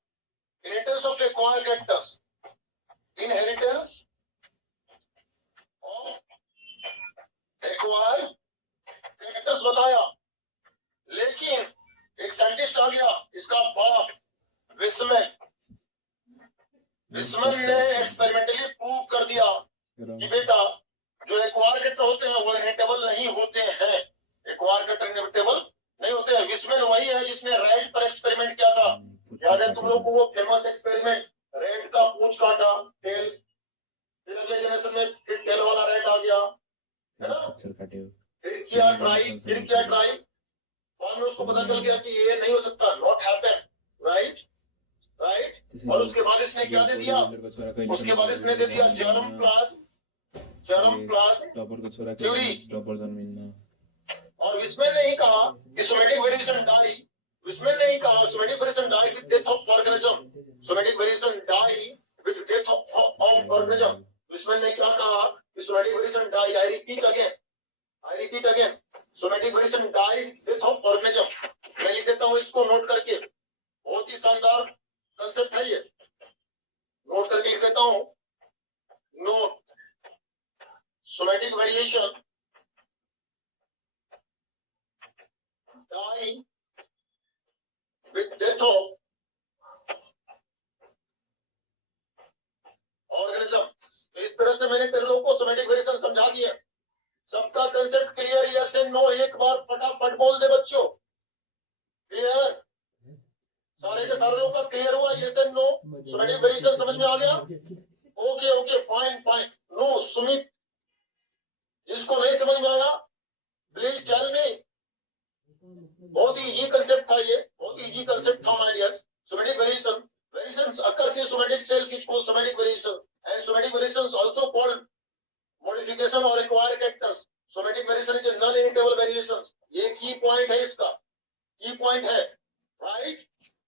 Inheritance of acquire characters, inheritance of acquire characters बताया। लेकिन एक साइंटिस्ट आ गया, इसका बाप विस्मन ने एक्सपेरिमेंटली प्रूव कर दिया कि बेटा जो एक्वायर कैरेक्टर होते हैं वो इनहेरिटेबल नहीं होते हैं, एक्वायर कैरेक्टर इनहेरिटेबल नहीं होते हैं। विस्मन वही है जिसने रैट पर एक्सपेरिमेंट किया था। याद है तुम लोग को वो फेमस एक्सपेरिमेंट, रैट का पूंछ काटा, टेल, फिर अगले जनरेशन में फिर टेल वाला रैट आ गया, है ना? फिर किया ट्राई, बाद में उसको पता चल गया कि ये नहीं हो सकता, नॉट हैपन, राइट। और उसके बाद इसने क्या दे दिया? उसके बाद इसने दे दिया जर्म प्लाज थ्योरी। और विस्मन ने ही कहा कि सोमेटिक वेरिएशन डाई, विस्मन ने ही कहा somatic variation die with death of organism, somatic variation die with death of organism. Weismann ने क्या कहा कि somatic variation die, I repeat concept है ये, नोट करके लिख देता हूं। Note somatic variation die with death of organism। तो इस तरह से मैंने तेरे लोगों को सोमैटिक वेरिएशन समझा दिया। सबका concept clear? Yes and no एक बार फटाफट बोल दे बच्चों। क्लियर? सारे के सारे लोगों का क्लियर हुआ? Yes and no somatic variation समझ में आ गया? Okay okay fine fine. No Sumit, जिसको नहीं समझ में आया प्लीज टेल मी। बहुत ही इजी कंसेप्ट था ये, बहुत ही इजी कंसेप्ट था my dears. Somatic variation, variations occurs in somatic cells which called somatic variation, and somatic variations also called modification or acquired characters। somatic variation is a non imitable variations। ये की point है, इसका key point है, right?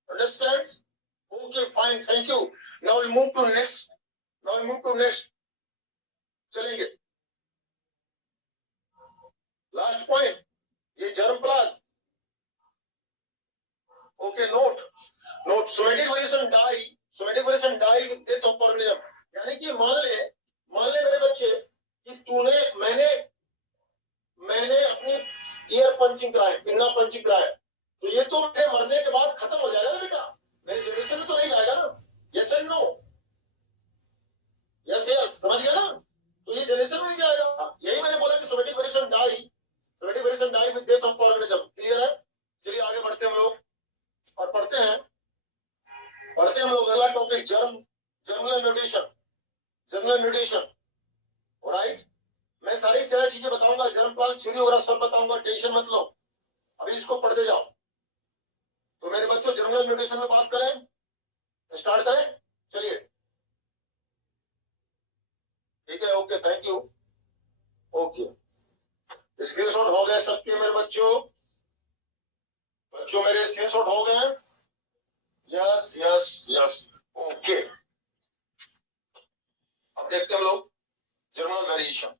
Understand? Okay fine, thank you. Now we move to next, now we move to next, चलेंगे last point, ये germ plasm. Okay note, note somatic variation die, somatic variation die with death of organism. यानी कि मान ले मेरे बच्चे कि मैंने अपनी ईयर पंचिंग कराए, पिन्ना पंचिंग कराए, तो ये तो मेरे मरने के बाद खत्म हो जाएगा ना बेटा, मेरे जनरेशन में तो नहीं जाएगा ना। Yes and no? Yes yes, समझ गया ना? तो ये जनरेशन में नहीं जाएगा। यही मैंने बोला कि somatic variation die with death of organism. Clear है? चलिए आगे बढ़ते हैं हम लोग और पढ़ते हैं हम लोग अगला टॉपिक, जर्मिनल म्यूटेशन। राइट? मैं सारी चीजें बताऊंगा, जर्म प्लांट थ्योरी वगैरह सब बताऊंगा, टेंशन मत लो, अभी इसको पढ़ते जाओ। तो मेरे बच्चों जर्मिनल म्यूटेशन में बात करें, स्टार्ट करें, चलिए ठीक है। Okay thank you. Okay screenshot हो गए सबके मेरे बच्चों मेरे स्क्रीनशॉट हो गए? Yes yes yes, okay. अब देखते हैं हम लोग जर्मिनल वेरिएशन।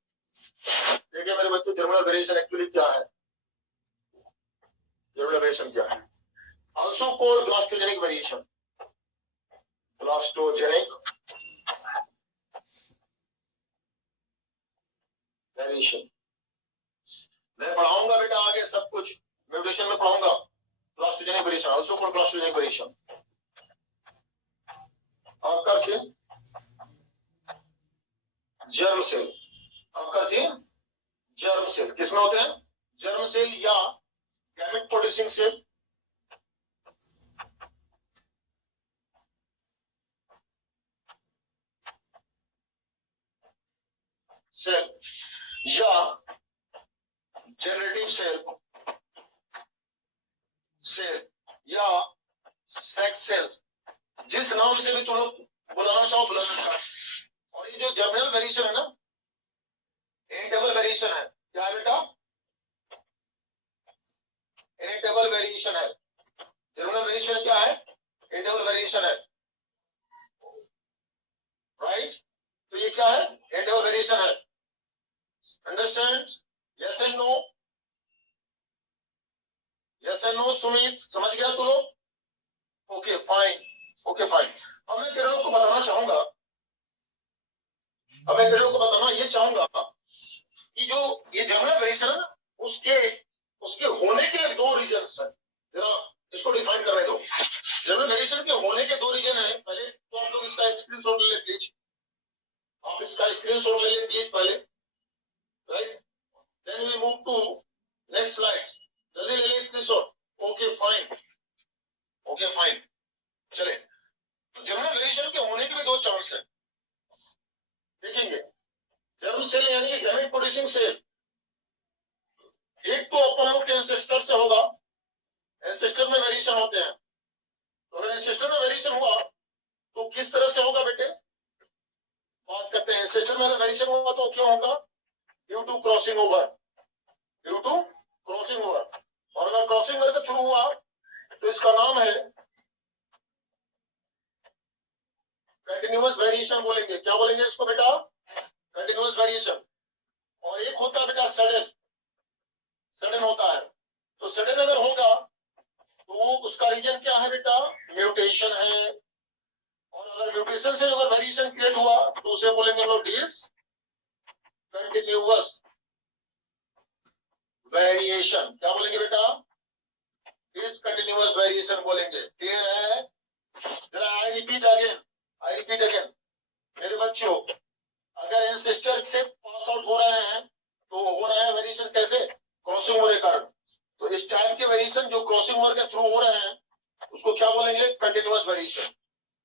देखिए मेरे बच्चों जर्मिनल वेरिएशन एक्चुअली क्या है, जर्मिनल वेरिएशन क्या है? Also called blastogenic variation, blastogenic variation. मैं पढ़ाऊंगा बेटा आगे सब कुछ, म्यूटेशन में पढ़ाऊंगा। Blastogenic variation also called blastogenic variation occurs in germ cell, occurs in germ cell। किसमें होते हैं? जर्म सेल या गैमेट प्रोड्यूसिंग सेल, या जनरेटिव सेल या सेक्स सेल्स, जिस नाम से भी तुम लोग बुलाना चाहो बुला सकते हो। और ये जो जर्मिनल वेरिएशन है ना, इनिटेबल वेरिएशन है। क्या है बेटा? इनिटेबल वेरिएशन है। जर्मिनल वेरिएशन क्या है? इनिटेबल वेरिएशन है, राइट? तो ये क्या है? इनिटेबल वेरिएशन है। Understand? Yes and no? Yes and no Sumit, समझ गया तू लोग? Okay fine, okay fine. अब मैं तेरे लोग को बताना चाहूंगा, ये चाहूंगा कि जो ये जर्मिनल वेरिएशन है ना, उसके होने के दो रीजन है। जरा इसको डिफाइन करने दो। जर्मिनल वेरिएशन के होने के दो रीजन है। पहले तो आप लोग इसका स्क्रीनशॉट ले ले प्लीज, आप इसका स्क्रीनशॉट ले ले प्लीज पहले, right? Then we move to next slide. जल्दी ले ले screenshot. Okay fine, okay fine. चले, तो जर्मिनल वेरिएशन के होने के भी दो चांस है। देखेंगे जर्म सेल यानी कि गैमेट प्रोड्यूसिंग सेल, एक तो अपन लोग के एंसेस्टर से होगा, एंसेस्टर में वेरिएशन होते हैं। तो अगर एंसेस्टर में वेरिएशन हुआ तो किस तरह से होगा बेटे? बात करते हैं। एंसेस्टर में अगर वेरिएशन हुआ तो क्यों होगा? Due to crossing over, due to crossing over. और अगर क्रॉसिंग ओवर के थ्रू हुआ तो इसका नाम है कंटिन्यूअस वेरिएशन बोलेंगे। क्या बोलेंगे इसको बेटा? Continuous variation. और एक होता है बेटा सडन होता है। तो सडन अगर होगा तो उसका रीजन क्या है बेटा? म्यूटेशन है, अगर म्यूटेशन से अगर वेरिएशन क्रिएट हुआ तो उसे बोलेंगे लोग डिसकंटिन्यूअस वेरिएशन। क्या बोलेंगे बेटा? डिसकंटिन्यूअस वेरिएशन बोलेंगे। क्लियर है? जरा आई रिपीट अगेन मेरे बच्चों, अगर एंसेस्टर से पास आउट हो रहे हैं तो हो रहा है वेरिएशन कैसे? क्रॉसिंग ओवर के कारण। तो इस टाइप के वेरिएशन जो क्रॉसिंग ओवर के थ्रू हो रहे हैं उसको क्या बोलेंगे? Continuous variation.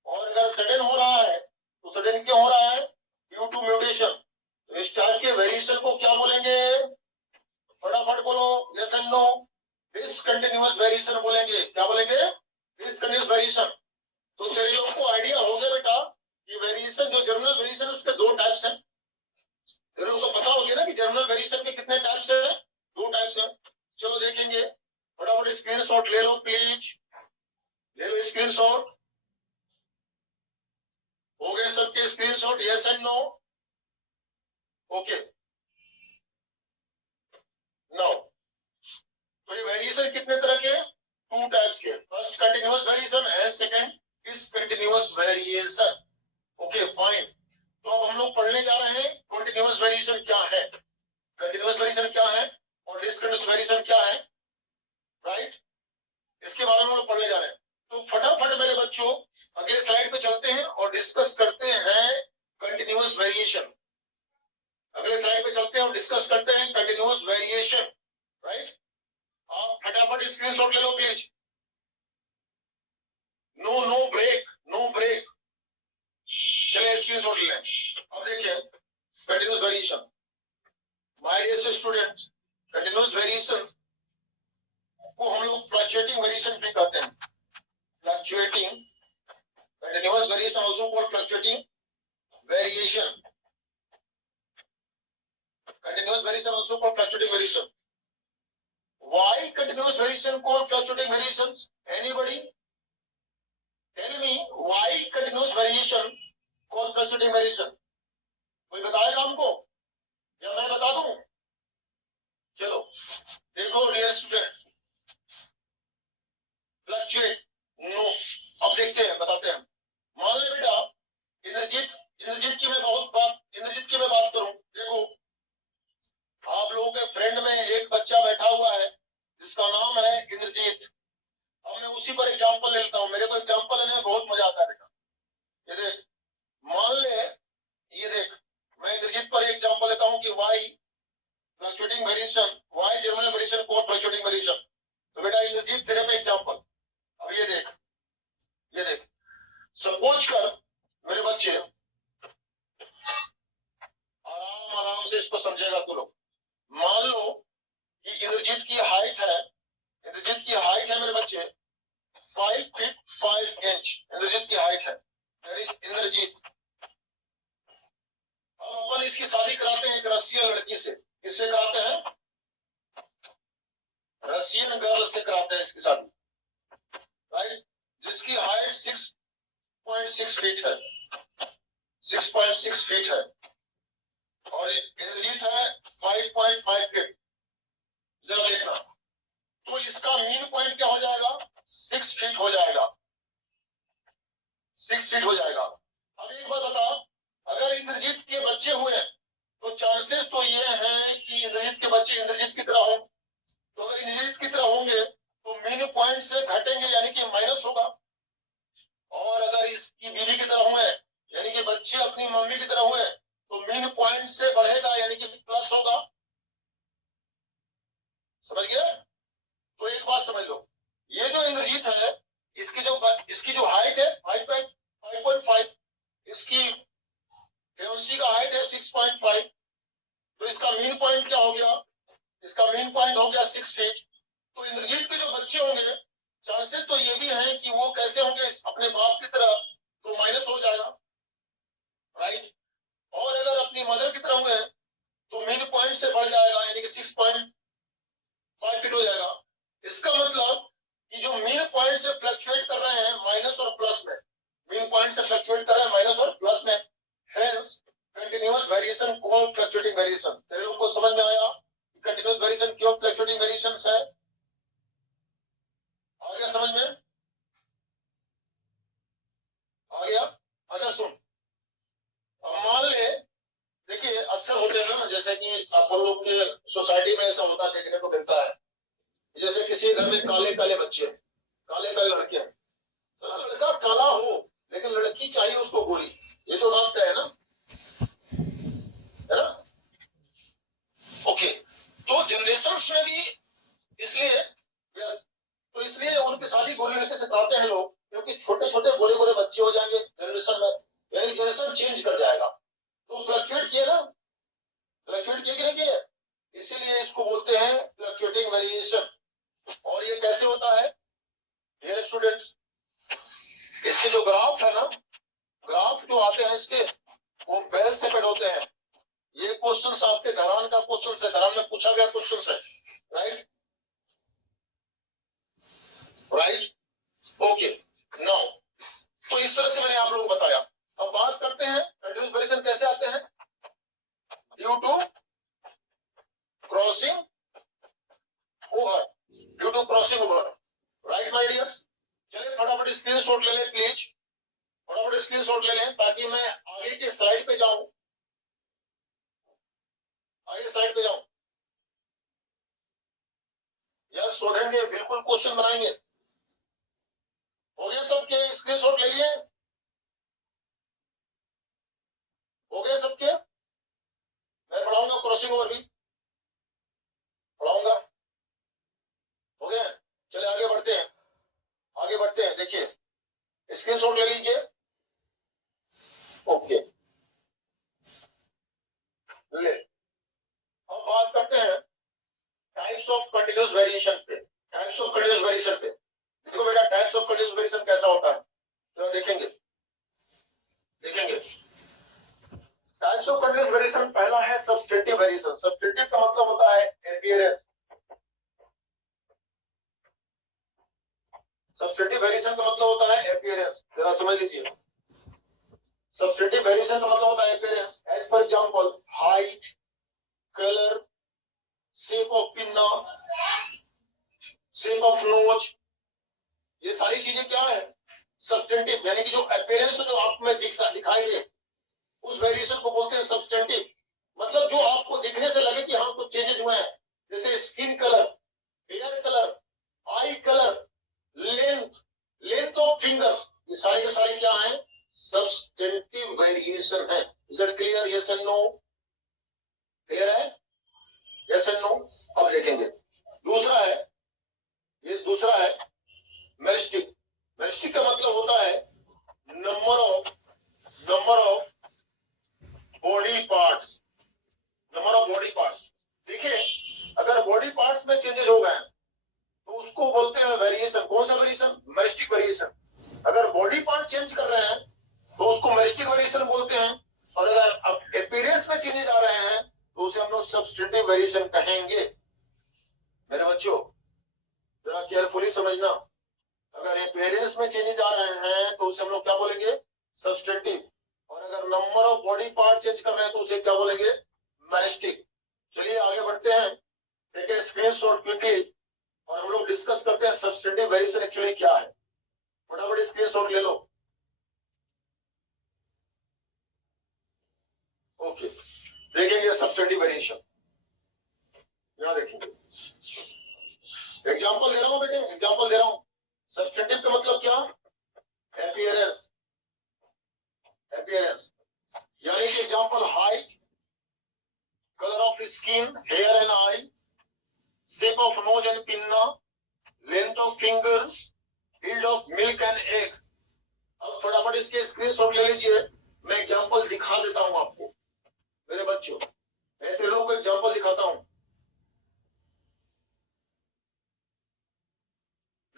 और अगर सडन हो रहा है तो सडन क्यों हो रहा है? Due to mutation. तो इस टाइप के वेरिएशन को क्या बोलेंगे? फटाफट बोलो, yes and no. Discontinuous variation बोलेंगे। क्या बोलेंगे? Discontinuous variation. तो तेरे लोग को आइडिया हो गया बेटा कि वेरिएशन जो जर्नल वेरिएशन उसके दो टाइप्स हैं। तेरे लोग को पता हो गया ना कि जर्नल वेरिएशन के कितने टाइप्स हैं? दो टाइप्स हैं। चलो देखेंगे, फटाफट स्क्रीनशॉट ले लो प्लीज, ले लो स्क्रीनशॉट। हो गए सबके screenshot? Yes and no? Okay, now तो ये वेरिएशन कितने तरह के? टू टाइप्स के। First continuous variation and second discontinuous variation. Okay fine. तो अब हम लोग पढ़ने जा रहे हैं कंटिन्यूअस वेरिएशन क्या है, कंटिन्यूअस वेरिएशन क्या है और डिसकंटिन्यूअस वेरिएशन क्या है, राइट? इसके बारे में हम लोग पढ़ने जा रहे हैं। तो फटाफट मेरे बच्चों अगले स्लाइड पे चलते हैं और डिस्कस करते हैं कंटिन्यूअस वेरिएशन। अगले स्लाइड पे चलते हैं और डिस्कस करते हैं कंटिन्यूअस वेरिएशन, राइट? आप फटाफट स्क्रीनशॉट ले लो please. No break, no break. चलिए स्क्रीनशॉट ले लें। अब देखिए continuous variation. My dear students, continuous variation को हम लोग फ्लक्चुएटिंग वेरिएशन भी कहते हैं। Fluctuating continuous variation also called fluctuating variation. Continuous variation also called fluctuating variation. Why continuous variation called fluctuating variations? Anybody tell me why continuous variation called fluctuating variation? कोई बताएगा हमको या मैं बता दूं? चलो देखो डियर स्टूडेंट, फ्लक्चुएट नो। अब देखते हैं, बताते हैं। मान ले बेटा इंद्रजीत की मैं बात करूं। देखो आप लोगों के फ्रेंड में एक बच्चा बैठा हुआ है जिसका नाम है इंद्रजीत। अब मैं उसी पर एग्जांपल लेता हूं। मेरे को एग्जांपल लेने में बहुत मजा आता है बेटा। ये देख, मान ले, ये देख, मैं इंद्रजीत पर एग्जांपल लेता हूं कि why fluctuating variation, why general variation called fluctuating variation. तो बेटा इंद्रजीत तेरे पे एग्जांपल। अब ये देख सपोज कर मेरे बच्चे, आराम से इसको समझेगा तू लोग। मान लो कि इंद्रजीत की हाइट है मेरे बच्चे 5 फीट 5 इंच। इंद्रजीत की हाइट है, इंद्रजीत। अब अपन इसकी शादी कराते हैं एक रशियन लड़की से। किससे कराते हैं? रशियन गर्ल से कराते हैं इसकी शादी, राइट? जिसकी हाइट 6.6 फीट है, 6.6 फीट है और इंद्रजीत है 5.5 फीट। जरा देखना, तो इसका मीन पॉइंट क्या हो जाएगा? 6 फीट हो जाएगा, 6 फीट हो जाएगा। अब एक बात बता, अगर इंद्रजीत के बच्चे हुए तो चांसेस तो ये हैं कि इंद्रजीत के बच्चे इंद्रजीत की तरह हों। तो अगर इंद्रजीत की तरह होंगे तो मीन पॉइंट से घटेंगे यानी कि माइनस होगा। और अगर इसकी बीवी की तरह हुए यानी कि बच्चे अपनी मम्मी की तरह हुए तो मीन पॉइंट से बढ़ेगा यानी कि प्लस होगा। समझ गए? तो एक बात समझ लो, ये जो इंद्रजीत है इसकी जो हाइट है 5.5, इसकी फियांसी का हाइट है 6.5। तो इसका मीन पॉइंट क्या हो गया? इसका मीन पॉइंट हो गया 6 फीट। तो इंद्रजीत के जो बच्चे होंगे चांसेस तो ये भी हैं कि वो कैसे होंगे? अपने बाप की तरह, तो माइनस हो जाएगा, राइट? और अगर अपनी मदर की तरह हुए तो मीन पॉइंट से बढ़ जाएगा यानी कि 6.5 फीट हो जाएगा। इसका मतलब कि जो मीन पॉइंट से फ्लक्चुएट कर रहे हैं माइनस और प्लस में, मीन पॉइंट से फ्लक्चुएट कर रहे हैं माइनस और प्लस में, hence continuous variation called fluctuating variation. तेरे लोग को समझ में आया कंटीन्यूअस वेरिएशन क्यों फ्लक्चुएटिंग वेरिएशन है? आ गया समझ में? आ गया? सोसाइटी में ऐसा होता देखने को मिलता है। जैसे किसी घर में काले काले बच्चे, काले काले लड़के हैं, तो लड़का काला हो लेकिन लड़की चाहिए उसको गोरी, ये तो बात है ना, है ना? ओके, तो जनरेशन में भी इसलिए, यस, तो इसलिए उनकी शादी गोरी लड़के से कराते हैं लोग, क्योंकि छोटे छोटे गोरे गोरे बच्चे हो जाएंगे जनरेशन में, यानी जनरेशन चेंज कर जाएगा। तो फ्लक्चुएट किए ना, फ्लक्चुएट किए कि नहीं किए, इसीलिए इसको बोलते हैं फ्लक्चुएटिंग वेरिएशन। और ये कैसे होता है डियर स्टूडेंट्स, इसके जो ग्राफ है ना, ग्राफ जो आते हैं इसके, वो बेल सेपेड होते हैं। ये क्वेश्चन आपके धरान का क्वेश्चन है, धरान में पूछा गया क्वेश्चन है, राइट राइट, ओके। नाउ तो इस तरह से मैंने आप लोगों को बताया। अब बात करते हैं कंटीन्यूअस वेरिएशन कैसे आते हैं, due to crossing over, due to crossing over, right my dears. चलिए फटाफट स्क्रीनशॉट ले लें प्लीज, फटाफट स्क्रीनशॉट ले लें ताकि मैं आगे के स्लाइड पे जाऊं, आगे स्लाइड पे जाऊं। यस, शोधेंगे, बिल्कुल क्वेश्चन बनाएंगे। हो गए सबके स्क्रीनशॉट ले लिए, हो गए सबके? मैं पढ़ाऊंगा क्रॉसिंग ओवर भी पढ़ाऊंगा, हो गया? चले आगे बढ़ते हैं, आगे बढ़ते हैं। देखिए स्क्रीनशॉट ले लीजिए, ओके ले। अब बात करते हैं टाइप्स ऑफ कंटीन्यूअस वेरिएशन पे, टाइप्स ऑफ कंटीन्यूअस वेरिएशन पे। देखो बेटा टाइप्स ऑफ कंटीन्यूअस वेरिएशन कैसा होता है, तो देखेंगे देखेंगे। टाइप्स ऑफ कंटीन्यूअस वेरिएशन, पहला है सब्सटेंटिव वेरिएशन। सब्सटेंटिव का मतलब होता है अपीयरेंस। सब्सटेंटिव वेरिएशन का मतलब होता है अपीयरेंस, जरा समझ लीजिए। सब्सटेंटिव वेरिएशन का मतलब होता है appearance. As for example height, colour, shape of pinna, shape of nose, ये सारी चीजें क्या है, सब्सटेंटिव, यानी कि जो अपीयरेंस जो आप में दिखाई दे उस वेरिएशन को बोलते हैं सब्सटेंटिव। मतलब जो आपको दिखने से लगे कि हाँ कुछ चेंजेस हुए हैं, जैसे skin colour, hair colour, eye colour, length, length of finger, ये सारे के सारे क्या है, सब्सटेंटिव वेरिएशन है। Is it clear? Yes and no? Clear है? Yes and no? अब देखेंगे दूसरा है, ये दूसरा है मेरिस्टिक। मेरिस्टिक का मतलब होता है number of body parts, number of body parts. देखिए अगर बॉडी पार्ट्स में चेंजेस हो गए तो उसको बोलते हैं वेरिएशन। कौन सा वेरिएशन? Meristic variation. अगर बॉडी पार्ट चेंज कर रहे हैं तो उसको मेरिस्टिक वेरिएशन बोलते हैं, और अगर अपीयरेंस में चेंजेस आ रहे हैं तो उसे हम लोग सब्सटेंटिव वेरिएशन कहेंगे। मेरे बच्चों जरा केयरफुली समझना, अगर अपीयरेंस में चेंजेस आ रहे हैं तो उसे हम लोग क्या बोलेंगे, सब्सटेंटिव, और अगर number of body part change कर रहे हैं तो उसे क्या बोलेंगे, मेरिस्टिक। चलिए आगे बढ़ते हैं, देखिए स्क्रीनशॉट क्विकली, और हम लोग डिस्कस करते हैं सब्सटेंटिव वेरिएशन एक्चुअली क्या है। फटाफट स्क्रीनशॉट ले लो, ओके। देखेंगे सब्सटेंटिव वेरिएशन, यहां देखेंगे एग्जांपल दे रहा हूं बेटे, एग्जांपल दे रहा हूं। सब्सटेंटिव का मतलब क्या, अपीयरेंस, अपीयरेंस, यानी कि example height, colour of skin, hair and eye, shape of nose and pinna, length of fingers, yield of milk and egg. अब फटाफट इसके स्क्रीनशॉट ले लीजिए, मैं एग्जांपल दिखा देता हूं आपको मेरे बच्चों, मैं तो लोगों को एग्जांपल दिखाता हूं।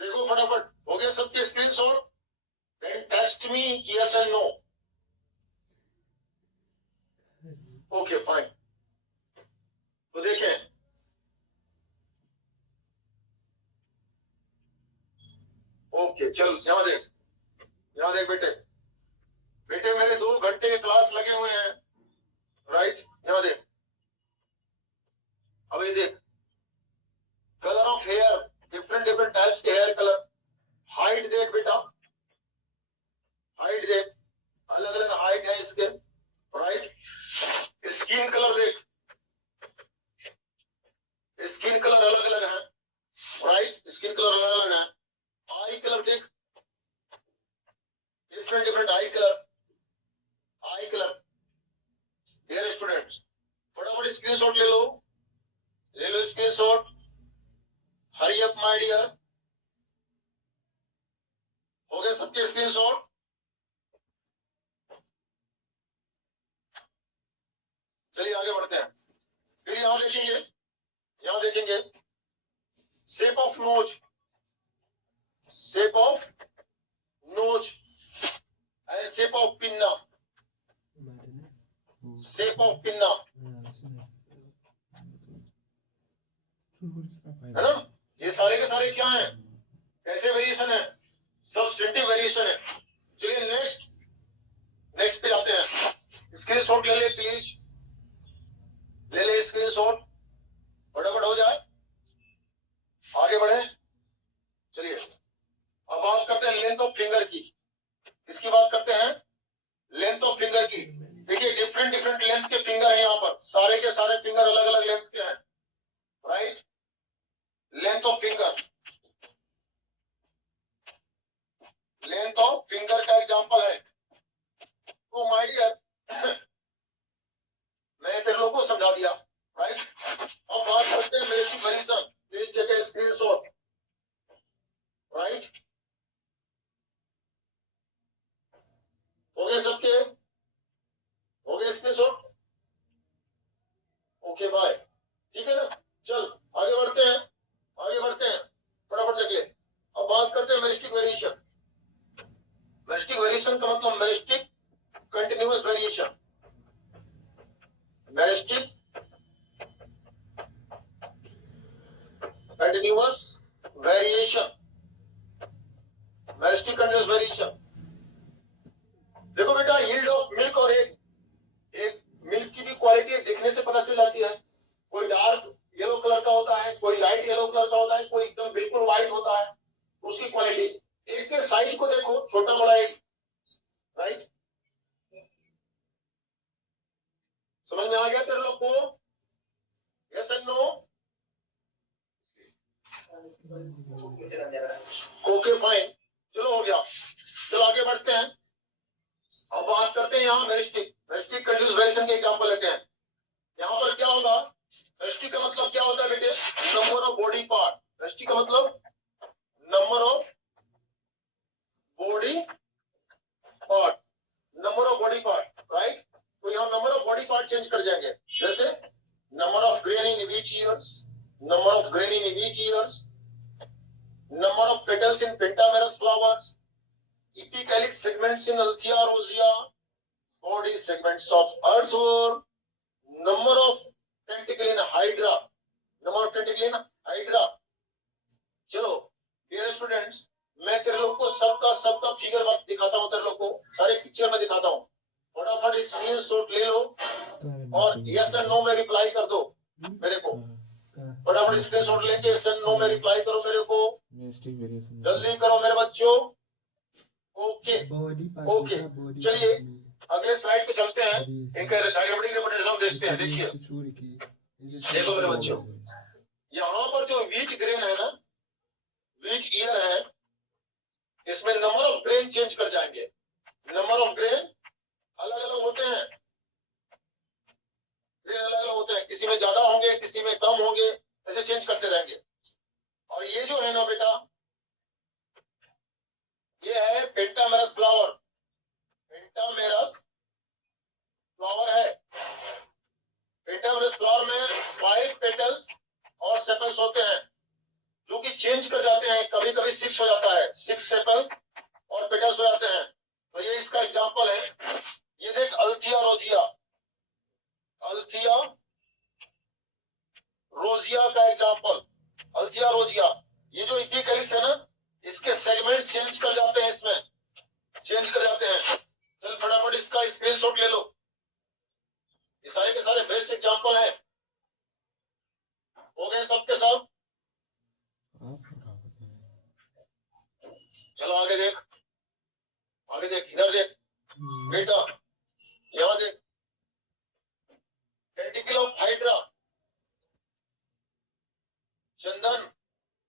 देखो फटाफट, हो गया सबके screenshot? Then text me yes and no. Okay fine, तो देखें ओके, चल यहां देख, यहां देख बेटे, बेटे मेरे 2 घंटे के क्लास लगे हुए हैं, राइट? यहां देख, अभी देख, colour of hair, different different types के हेयर कलर, हाइट देख बेटा, हाइट देख, अलग अलग हाइट है इसके, राइट? स्किन कलर देख, eye colour, eye colour. Dear students, फटाफट स्क्रीनशॉट ले लो screenshot. Hurry up my dear. हो गए सबके स्क्रीनशॉट? चलिए आगे बढ़ते हैं। फिर यहां देखेंगे shape of knows, shape of nose and shape of pinna, shape of pinna, है ना? ये सारे के सारे क्या है? कैसे वेरिएशन है? सब्सटेंटिव वेरिएशन है। चलिए नेक्स्ट पे जाते हैं। स्क्रीनशॉट ले ले प्लीज, ले ले स्क्रीनशॉट, फटाफट हो जाए, आगे बढ़े। चलिए अब बात करते हैं लेंथ ऑफ फिंगर की। किसकी बात करते हैं? लेंथ ऑफ फिंगर की। देखिए डिफरेंट लेंथ के फिंगर है यहाँ पर, सारे के सारे फिंगर अलग अलग लेंथ के हैं, right? Length of finger, length of finger का एग्जांपल है। तो माय डियर मैंने तेरे लोगों को समझा दिया, राइट? अब बात करते हैं basic variation. Please take a screenshot, right? हो गए सबके? हो गए स्क्रीनशॉट? ओके बाय, ठीक है ना? चल आगे बढ़ते हैं, फटाफट देखिए। अब बात करते हैं मेरिस्टिक वेरिएशन। मेरिस्टिक वेरिएशन का मतलब meristic continuous variation, meristic continuous variation, meristic continuous variation. देखो बेटा, यील्ड ऑफ मिल्क और एक मिल्क की भी क्वालिटी देखने से पता चल जाती है। कोई डार्क येलो कलर का होता है, कोई लाइट येलो कलर का होता है, कोई एकदम बिल्कुल व्हाइट होता है। उसकी क्वालिटी, एक के साइज को देखो, छोटा बड़ा एक, राइट? समझ में आ गया तेरे लोग को? Yes and no? Okay fine, चलो हो गया। चलो आगे बढ़ते हैं। अब बात करते हैं यहाँ मेरिस्टिक कंटिन्यूअस वेरिएशन के एग्जांपल लेते हैं। यहाँ पर क्या होगा? मेरिस्टिक का मतलब क्या होता है बेटे? Number of body part. Meristic का मतलब number of body part, number of body part, right? तो यहाँ number of body part change कर जाएंगे। जैसे number of grain in each years, number of grain in each years, number of petals in pentamerous flowers, epicalyx segments in Althea rosea, body segments of earthworm, number of tentacle in hydra, number of tentacle in hydra। चलो dear students, मैं तेरे लोग को सबका figure दिखाता हूँ, तेरे लोग को सारे पिक्चर में दिखाता हूँ। फटाफट स्क्रीनशॉट ले लो और यस एंड नो में रिप्लाई कर दो मेरे को। फटाफट स्क्रीनशॉट लेके यस एंड नो में रिप्लाई करो मेरे को, जल्दी करो मेरे बच्चों। ओके ओके, चलिए अगले स्लाइड पे चलते हैं। इनका डायग्रामेटिक रिप्रेजेंटेशन देखते हैं। देखिए देखो मेरे बच्चों, यहाँ पर जो वीच ग्रेन है ना, वीच ईयर है, इसमें नंबर ऑफ ग्रेन चेंज कर जाएंगे। नंबर ऑफ ग्रेन अलग अलग होते हैं, ग्रेन अलग अलग होते हैं, किसी में ज्यादा होंगे, किसी में कम होंगे, ऐसे चेंज करते रहेंगे। और ये जो है ना बेटा, ये है पेंटामेरस फ्लावर, पेंटामेरस फ्लावर है। पेंटामेरस फ्लावर में 5 पेटल्स और सेपल्स होते हैं, जो कि चेंज कर जाते हैं। कभी कभी 6 हो जाता है, 6 सेपल्स और पेटल्स हो जाते हैं। तो ये इसका एग्जांपल है। ये देख अल्थिया रोजिया, अल्थिया रोजिया का एग्जांपल, अल्थिया रोजिया। ये जो एपिकैलिक्स है ना, इसके सेगमेंट्स चेंज कर जाते हैं, इसमें चेंज कर जाते हैं। चल फटाफट इसका स्क्रीनशॉट ले लो। ये सारे के सारे बेस्ट एग्जांपल है। हो गए सबके सब? चलो आगे देख, आगे देख, इधर देख बेटा, यहां देख, टेंटिकल ऑफ हाइड्रा। चंदन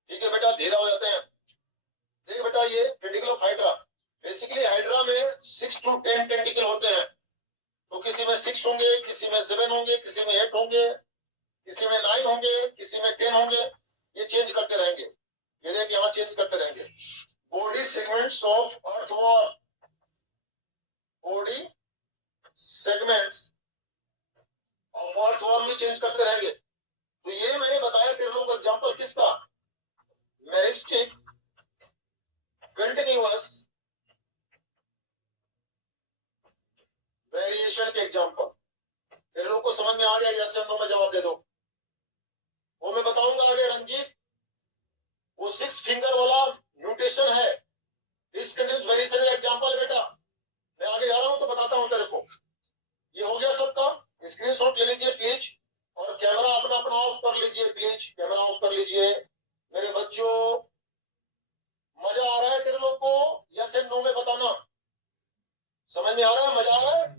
ठीक है बेटा, धीरा हो जाते हैं। देख बेटा, ये tentacle of hydra, basically hydra में 6 to 10 टेंटिकल होते हैं, तो किसी में 6 होंगे, किसी में 7 होंगे, किसी में 8 होंगे, किसी में 9 होंगे, किसी में 10 होंगे, ये चेंज करते रहेंगे, ये देख यहाँ चेंज करते रहेंगे। Body segments of earthworm, body segments of earthworm भी चेंज करते रहेंगे। तो ये मैंने बताया तेरे लोगों को एग्जाम्पल किसका, मेरिस्टिक कंटिन्यूअस वेरिएशन के एग्जाम्पल तेरे लोग को समझ में आ गया, यस या नो में जवाब दे दो। वो मैं बताऊंगा आगे रंजीत, वो 6 फिंगर वाला म्यूटेशन है, डिसकंटिन्यूअस वेरिएशन का एग्जाम्पल है बेटा। मैं आगे जा रहा हूं तो बताता हूं तेरे को। ये हो गया सबका, स्क्रीनशॉट ले लीजिए प्लीज, और कैमरा अपना अपना ऑफ कर लीजिए प्लीज, कैमरा ऑफ कर लीजिए मेरे बच्चों। मजा आ रहा है तेरे लोग को, यस एंड नो में बताना, समझ में आ रहा है, मजा आ रहा है?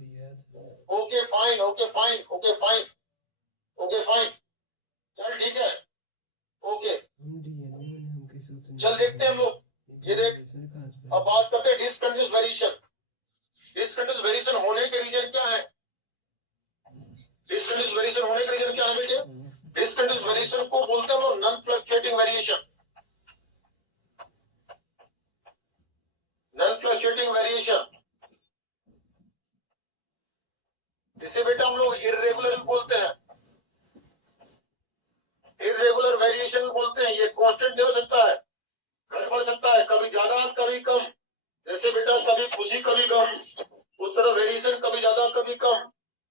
Okay fine, okay fine, okay fine, okay fine, चल ठीक है, ओके। चल देखते हैं हम लोग, ये देख अब बात करते हैं डिसकंटिन्यूअस वेरिएशन। डिसकंटिन्यूअस वेरिएशन होने के रीजन क्या है? डिसकंटिन्यूअस वेरिएशन होने के रीजन क्या है बेटे? डिसकंटिन्यूअस वेरिएशन को बोलते हैं हम लोग non fluctuating variation. Non fluctuating variation इसे बेटा हम लोग इर्रेगुलर बोलते हैं, इर्रेगुलर वेरिएशन बोलते हैं। ये कांस्टेंट नहीं हो सकता है, घट बढ़ सकता है, कभी ज्यादा कभी कम। जैसे बेटा कभी खुशी कभी गम, उस तरह वेरिएशन कभी ज्यादा कभी कम,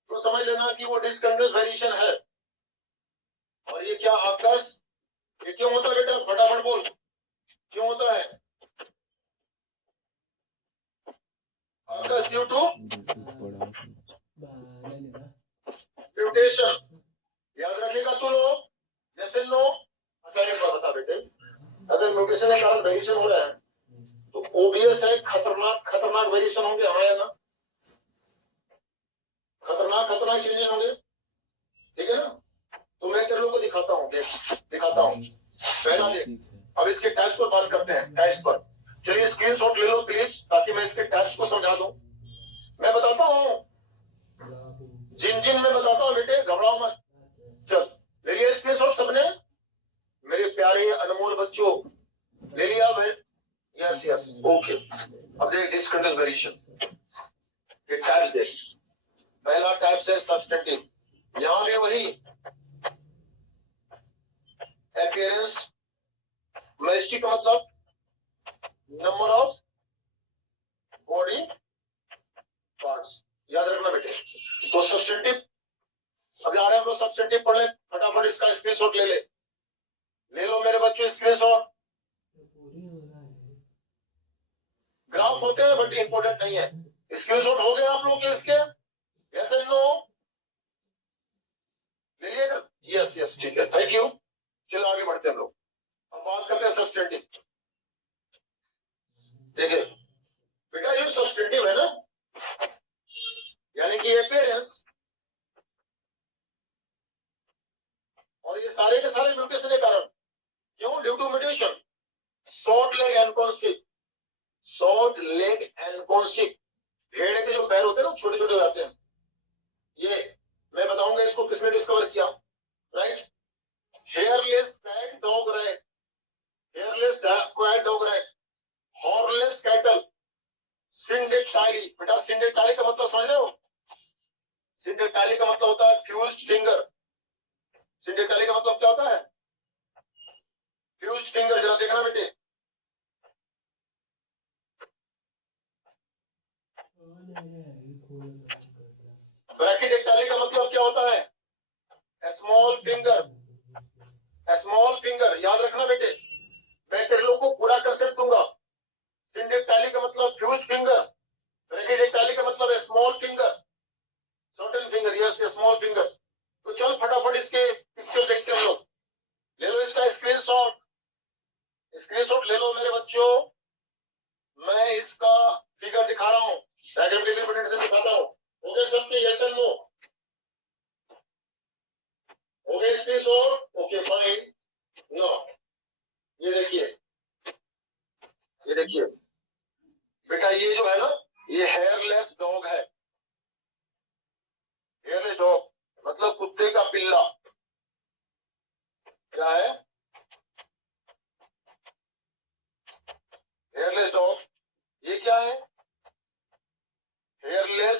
तो समझ लेना कि वो डिसकंटिन्यूअस वेरिएशन है। और ये क्या आकाश, ये क्यों होता है बेटा, फटाफट बोल, क्यों होता है आकाश? ड्यू टू म्यूटेशन, याद रखेगा तू लोग, जैसे नो। अच्छा एक बात बता बेटे, अगर म्यूटेशन के कारण वेरिएशन हो रहा है तो ओबियस है खतरनाक खतरनाक वेरिएशन होंगे, हाँ या ना? खतरनाक खतरनाक चेंजेस होंगे, ठीक है ना? तो मैं तेरे लोगों को दिखाता हूँ, देख दिखाता हूँ। पहला देख, अब इसके टाइप्स पर बात करते हैं, टाइप्स पर। चलिए स्क्रीनशॉट ले लो प्लीज, ताकि मैं इसके टाइप्स को समझा दूं। मैं बताता हूँ, जिन जिन मैं बताता हूँ बेटे, घबराओ मत। चल ले लिया स्क्रीनशॉट सबने, मेरे प्यारे अनमोल बच्चों, ले लिया भाई? Yes yes, okay. अब देख डिसकंटिन्यूअस वेरिएशन के टाइप्स देख। पहला टाइप है सब्सटेंटिव, यहां भी वही अपीयरेंस, मेरिस्टिक का मतलब नंबर ऑफ बॉडी पार्ट्स, याद रखना बेटे। तो सब्सटेंटिव, अब जा रहे हैं हम लोग सब्सटेंटिव पढ़ ले, फटाफट इसका स्क्रीनशॉट ले ले, ले लो मेरे बच्चों स्क्रीनशॉट। ग्राफ होते हैं बट इंपॉर्टेंट नहीं है। स्क्रीनशॉट हो गए आप लोग के इसके, यस एंड नो? ले लिएगा? यस यस, ठीक है, थैंक यू। चलो आगे बढ़ते हैं हम लोग, अब बात करते हैं सब्सटेंटिव। देखिए बेटा, ये सब्सटेंटिव है ना, यानी कि अपीयरेंस, और ये सारे के सारे म्यूटेशन के कारण। क्यों? Due to mutation. Short leg ancon sheep, short leg ancon sheep, भेड़ के जो पैर होते हैं ना छोटे छोटे हो जाते हैं, ये मैं बताऊंगा इसको किसने डिस्कवर किया, right? Hairless cat dog rat, hairless cat dog rat, hornless cattle, syndactyly. बेटा सिंडेक्टाइली का मतलब समझ रहे हो? सिंडेक्टाइली का मतलब होता है फ्यूज्ड फिंगर। सिंडेक्टाइली का मतलब क्या होता है? फ्यूज्ड फिंगर, जरा देखना बेटे। ब्रैकिडेक्टाइली का मतलब क्या होता है? स्मॉल फिंगर, स्मॉल फिंगर, याद रखना बेटे। मैं तेरे लोग को पूरा कंसेप्ट दूंगा। सिंडेक्टाइली का मतलब फ्यूज फिंगर, ब्रैकिडेक्टाइली का मतलब small finger, shorten finger, yes small finger. तो चल फटाफट इसके पिक्चर देखते हैं हम लोग। ले लो इसका स्क्रीनशॉट, स्क्रीनशॉट ले लो मेरे बच्चों। मैं इसका फिगर दिखा रहा हूँ, डायग्राम के लिए दिखाता हूँ। हो गया सबके यस एंड नो?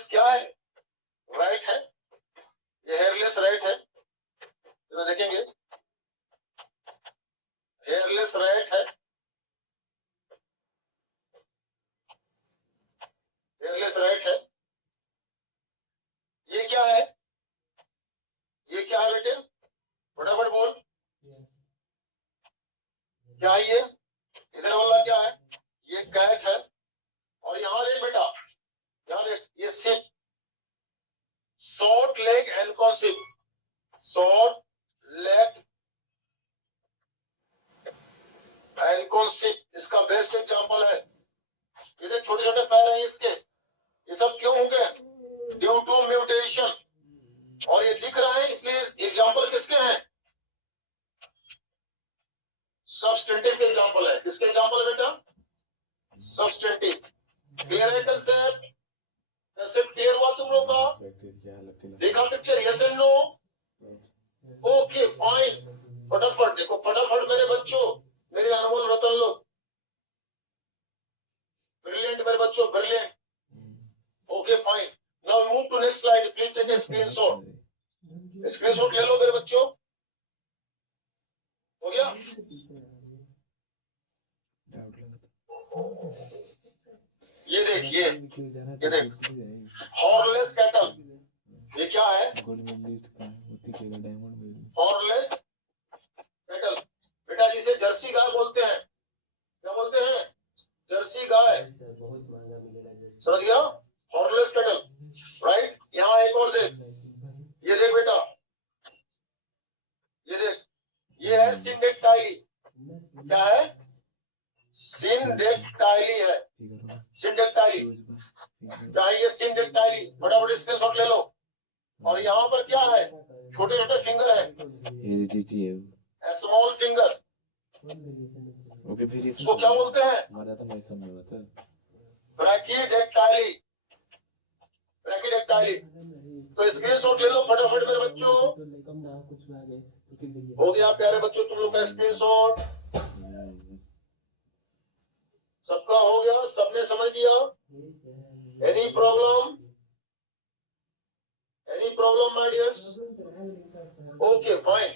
हेयरलेस क्या है? राइट है, ये हेयरलेस राइट है, तो देखेंगे हेयरलेस राइट है, हेयरलेस राइट है। ये क्या है? ये क्या है बेटे? फटाफट बोल, क्या है ये? इधर वाला क्या है? ये कैट है। और यहां देख बेटा, यहां देख, ये sheep, short leg ancon sheep, short leg ancon sheep इसका बेस्ट एग्जांपल है। ये देख छोटे छोटे पैर हैं इसके, ये सब क्यों हो गए? Due to mutation. और ये दिख रहा है इसलिए एग्जांपल किसके हैं? सबस्टेंटिव के एग्जांपल है। किसके एग्जांपल है बेटा? सबस्टेंटिव। क्लियर है कंसेप्ट? कंसेप्ट क्लियर हुआ तुम लोग का? देखा picture? Yes and no? Okay fine. फटाफट देखो, फटाफट मेरे बच्चों, मेरे अनमोल रतन लोग, ब्रिलियंट मेरे बच्चों, brilliant. Okay fine, now move to next slide, please take a screenshot. Screenshot ले लो मेरे बच्चों। हो गया? ये देख, ये देख, हॉर्नलेस कैटल। ये क्या है? Hornless cattle. बेटा जिसे जर्सी गाय बोलते हैं, क्या बोलते हैं? जर्सी गाय। समझ गया? Hornless cattle, right. यहाँ एक और देख, ये देख बेटा, ये देख, ये है सिंडेक्टाइली। क्या है? सिंडेक्टाइली है, सिंडेक्टाइली। क्या है ये सिंडेक्टाइली? फटाफट स्क्रीनशॉट ले लो। और यहाँ पर क्या है? छोटे छोटे फिंगर है, स्मॉल फिंगर। ओके फिर इसको क्या बोलते हैं? ब्रैकिडेक्टाइली, ब्रैकिडेक्टाइली। तो स्क्रीनशॉट ले लो फटाफट मेरे बच्चों। हो गया प्यारे बच्चों तुम लोग का स्क्रीनशॉट? सबका हो गया? सबने समझ लिया? Any problem? Any problem my dears? Okay fine,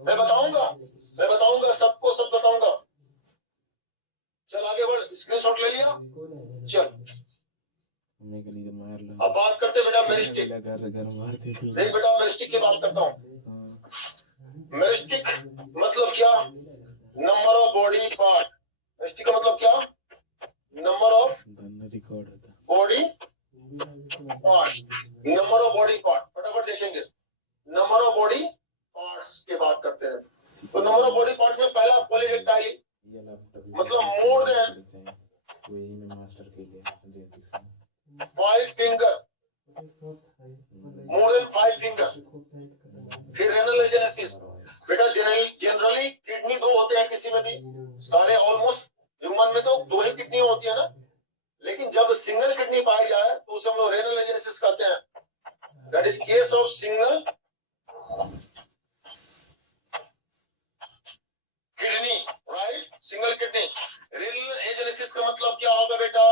मैं बताऊंगा सबको, सब बताऊंगा। चल आगे बढ़, स्क्रीनशॉट ले लिया? चल अब बात करते बेटा मेरिस्टिक। देख बेटा, मेरिस्टिक की बात करता हूँ। मेरिस्टिक मतलब क्या? Number of body part. Meristic का मतलब क्या? Number of body part, number of body part. फटाफट देखेंगे, नंबर ऑफ बॉडी पार्ट्स की बात करते हैं। तो नंबर ऑफ बॉडी पार्ट्स में पहला पॉलीडेक्टाइली, मतलब more than 5 finger, more than 5 finger. फिर रेनल जेनेसिस। बेटा जनरली किडनी 2 होते हैं किसी में भी, सारे ऑलमोस्ट ह्यूमन में तो 2 ही किडनी होती है ना, लेकिन जब सिंगल किडनी पाई जाए तो उसे हम लोग रेनल जेनेसिस कहते हैं। That is case of single kidney, right, single kidney. Renal agenesis का मतलब क्या होगा बेटा?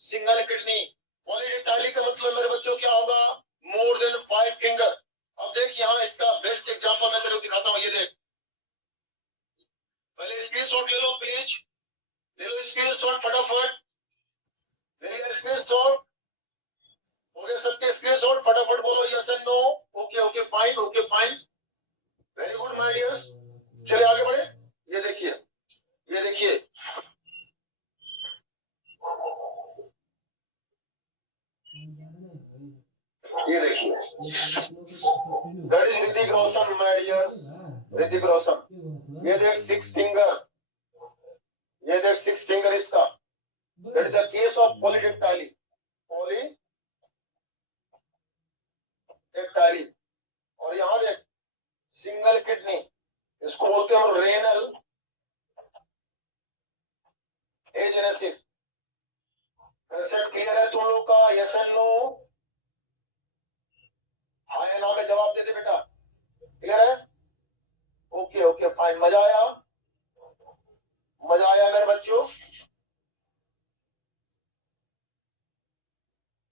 Single kidney. पॉलीडेक्टाइली का मतलब मेरे बच्चों क्या होगा? More than 5 finger. अब देख यहाँ इसका बेस्ट एग्जांपल मैं तेरे को दिखाता हूँ। ये देख, पहले स्क्रीनशॉट ले लो प्लीज, ले लो स्क्रीनशॉट फटाफट। मेरी स्क्रीनशॉट हो गया सबके स्क्रीनशॉट? फटाफट बोलो yes and no. Okay okay fine, okay fine, very good my dears. चलिए आगे बढ़े। ये देखिए, ये देखिए, ये देखिए, that is Hrithik Roshan my dears, Hrithik Roshan. ये देख 6 फिंगर, ये देख 6 फिंगर इसका। That is the case of polydactyly, polydactyly. और यहाँ देख सिंगल किडनी, इसको बोलते हैं हम रेनल एजेनेसिस। कंसेप्ट क्लियर है तुम लोग का? Yes and no? हाँ या ना में जवाब दे दे बेटा। क्लियर है? ओके ओके फाइन, मजा आया? मजा आया मेरे बच्चों?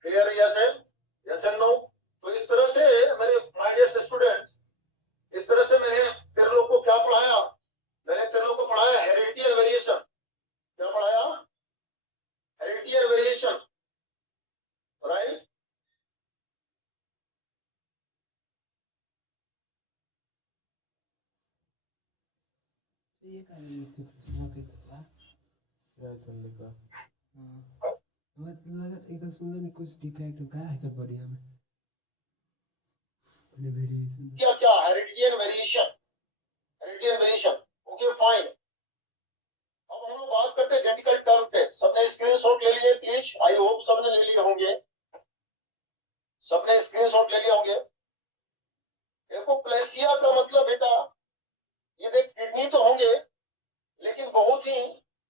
क्लियर? यस है? राइट? ये का या चंद्रिका मतलब एक सुंदर नहीं कुछ डिफेक्ट का है तो बढ़िया में वेरिएशन क्या क्या heredity and variation, heredity and variation. Okay fine. अब हम लोग बात करते हैं जेनेटिकल टर्म पे। सबने स्क्रीनशॉट ले लिए प्लीज, आई होप सबने ले लिए होंगे, सबने स्क्रीनशॉट ले लिए होंगे। एपोप्लेसिया का मतलब बेटा ये देख किडनी तो होंगे लेकिन बहुत ही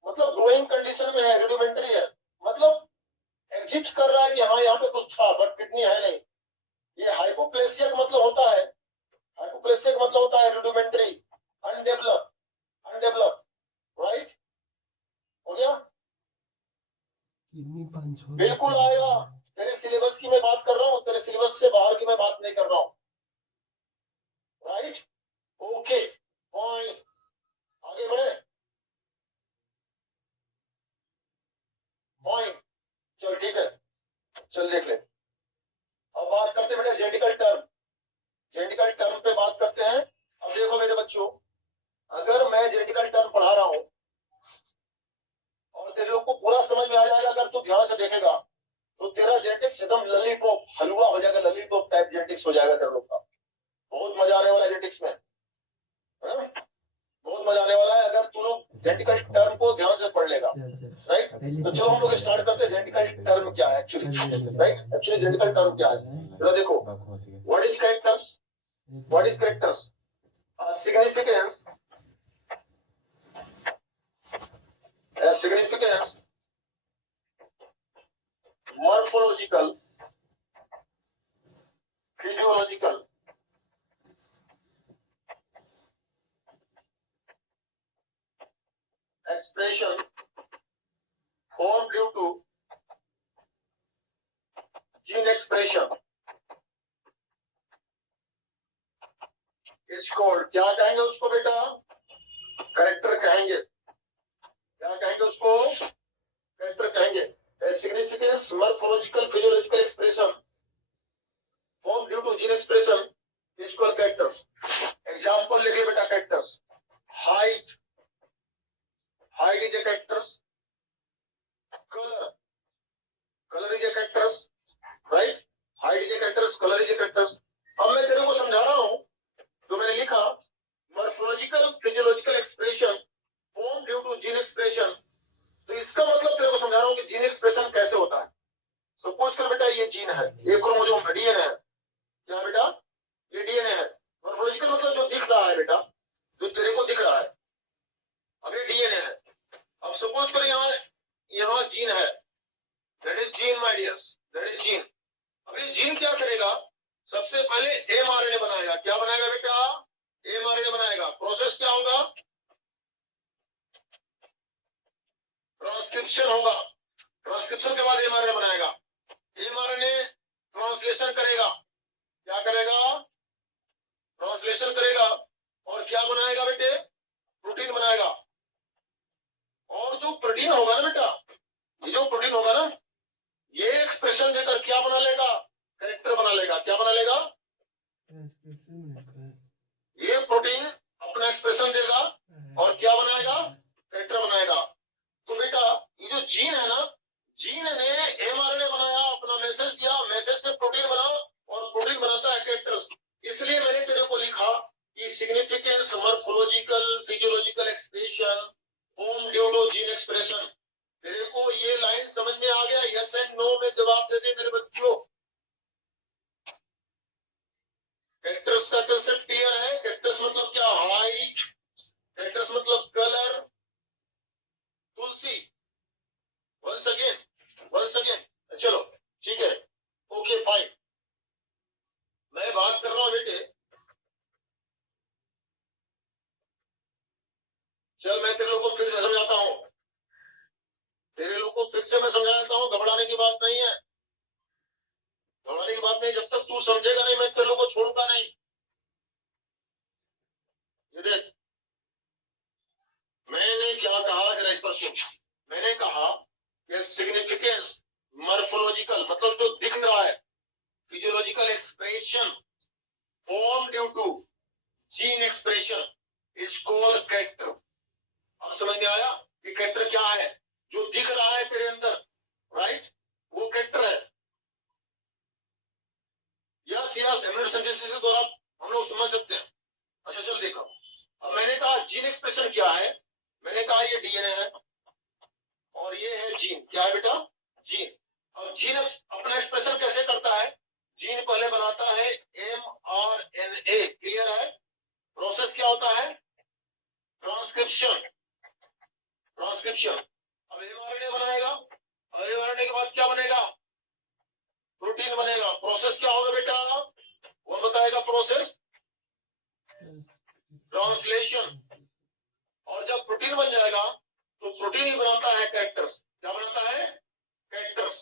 मतलब ग्रोइंग कंडीशन में है, रूडिमेंटरी है, मतलब एग्जिस्ट कर रहा है कि हाँ यहाँ पे कुछ था बट किडनी है नहीं। ये हाइपोप्लेसिया का मतलब होता है, हाइपोप्लेसिया का मतलब होता है रूडिमेंटरी, अनडेवलप, अनडेवलप, राइट? हो गया? किडनी पंच हो बिल्कुल आएगा। तेरे सिलेबस की मैं बात कर रहा हूँ, तेरे सिलेबस से बाहर की मैं बात नहीं कर रहा हूँ, राइट? ओके फाइन, आगे बढ़े। फाइन, चल ठीक है, चल देख ले। अब बात करते हैं बेटा जेनेटिकल टर्म, जेनेटिकल टर्म पे बात करते हैं। अब देखो मेरे बच्चों, अगर मैं जेनेटिकल टर्म पढ़ा रहा हूं और तेरे लोग को पूरा समझ में आ जाएगा अगर तू ध्यान से देखेगा तो तेरा जेनेटिक्स एकदम ललीपॉप हलवा हो जाएगा, ललीपॉप टाइप जेनेटिक्स हो जाएगा तेरे लोग का। बहुत मजा आने वाला है जेनेटिक्स में, है ना? बहुत मजा आने वाला है अगर तू लोग जेनेटिकल टर्म को ध्यान से पढ़ लेगा, राइट? तो चलो हम लोग स्टार्ट करते हैं जेनेटिकल टर्म क्या है actually, right? Actually genetical term क्या है जरा देखो। What is characters, what is characters, significance, significance, morphological, physiological, expression formed due to gene expression is called, क्या कहेंगे उसको बेटा? कैरेक्टर कहेंगे। क्या कहेंगे उसको? कैरेक्टर कहेंगे। Significance, morphological, physiological expression formed due to gene expression is called characters. Example लिखिए बेटा characters. Height, height is a characters, colour, colour is A characters, right? Height is a characters, colour is A characters. अब मैं तेरे को समझा रहा हूं जो मैंने लिखा, morphological, physiological expression form due to gene expression. तो इसका मतलब तेरे को समझा रहा हूं कि जीन एक्सप्रेशन कैसे होता है। सपोज कर बेटा ये जीन है, ये क्रोमोसोम है, डीएनए है। क्या बेटा? ये डीएनए है। मॉर्फोलॉजिकल मतलब जो दिख रहा है बेटा, जो तेरे को दिख रहा है, अब ये डीएनए है। अब सपोज कर यहाँ यहाँ जीन है, that is gene my dears, that is gene. अब ये जीन क्या करेगा? सबसे पहले एमआरएनए बनाएगा। क्या बनाएगा बेटा? एमआरएनए बनाएगा। प्रोसेस क्या होगा? ट्रांसक्रिप्शन होगा। ट्रांसक्रिप्शन के बाद एमआरएनए बनाएगा। एमआरएनए ट्रांसलेशन करेगा। क्या करेगा? ट्रांसलेशन करेगा। और क्या बनाएगा बेटे? प्रोटीन बनाएगा। और जो प्रोटीन होगा ना बेटा, ये जो प्रोटीन होगा ना, ये एक्सप्रेशन देकर क्या बना लेगा? कैरेक्टर बना लेगा। क्या बना लेगा? ये प्रोटीन अपना एक्सप्रेशन देगा और क्या बनाएगा? कैरेक्टर बनाएगा। तो बेटा ये जो जीन है ना, जीन ने एमआरएनए बनाया, अपना मैसेज दिया, मैसेज से प्रोटीन बना और प्रोटीन बनाता है कैरेक्टर्स। इसलिए मैंने तेरे को लिखा कि significance, morphological, physiological expression form due to gene expression. तेरे को ये लाइन समझ में आ गया? यस एंड नो में जवाब दे दे मेरे बच्चों। कैरेक्टर्स का कंसेप्ट क्लियर है? कैरेक्टर्स मतलब क्या? हाइट, कैरेक्टर्स मतलब कलर। तुलसी, वंस अगेन, वंस अगेन। चलो ठीक है, ओके फाइन। मैं बात कर रहा हूं बेटे, चल मैं तेरे लोग को फिर से समझाता हूं, तेरे लोग को फिर से मैं समझाता हूं। घबराने की बात नहीं है, घबराने की बात नहीं। जब तक तू समझेगा नहीं मैं तेरे लोग को छोड़ूंगा नहीं। ये देख मैंने क्या कहा, जरा इस पर सुन। मैंने कहा कि सिग्निफिकेंस, मॉर्फोलॉजिकल मतलब जो दिख रहा है, physiological expression form due to gene expression is called character. अब समझ में आया कि कैरेक्टर क्या है? जो दिख रहा है तेरे अंदर, राइट, वो कैरेक्टर है। यस यस, इम्यून सिंथेसिस के द्वारा हम लोग समझ सकते हैं। अच्छा चल देखो, अब मैंने कहा जीन एक्सप्रेशन क्या है, मैंने कहा ये डीएनए है और ये है जीन। क्या है बेटा? जीन। अब जीन अपना एक्सप्रेशन कैसे करता है? जीन पहले बनाता है mRNA, क्लियर है? प्रोसेस क्या होता है? ट्रांसक्रिप्शन। ट्रांसक्रिप्शन। अब mRNA बनाएगा, अब mRNA के बाद क्या बनेगा? प्रोटीन बनेगा। प्रोसेस क्या होगा बेटा? कौन बताएगा प्रोसेस? ट्रांसलेशन। और जब प्रोटीन बन जाएगा तो प्रोटीन ही बनाता है कैरेक्टर्स। क्या बनाता है? कैरेक्टर्स।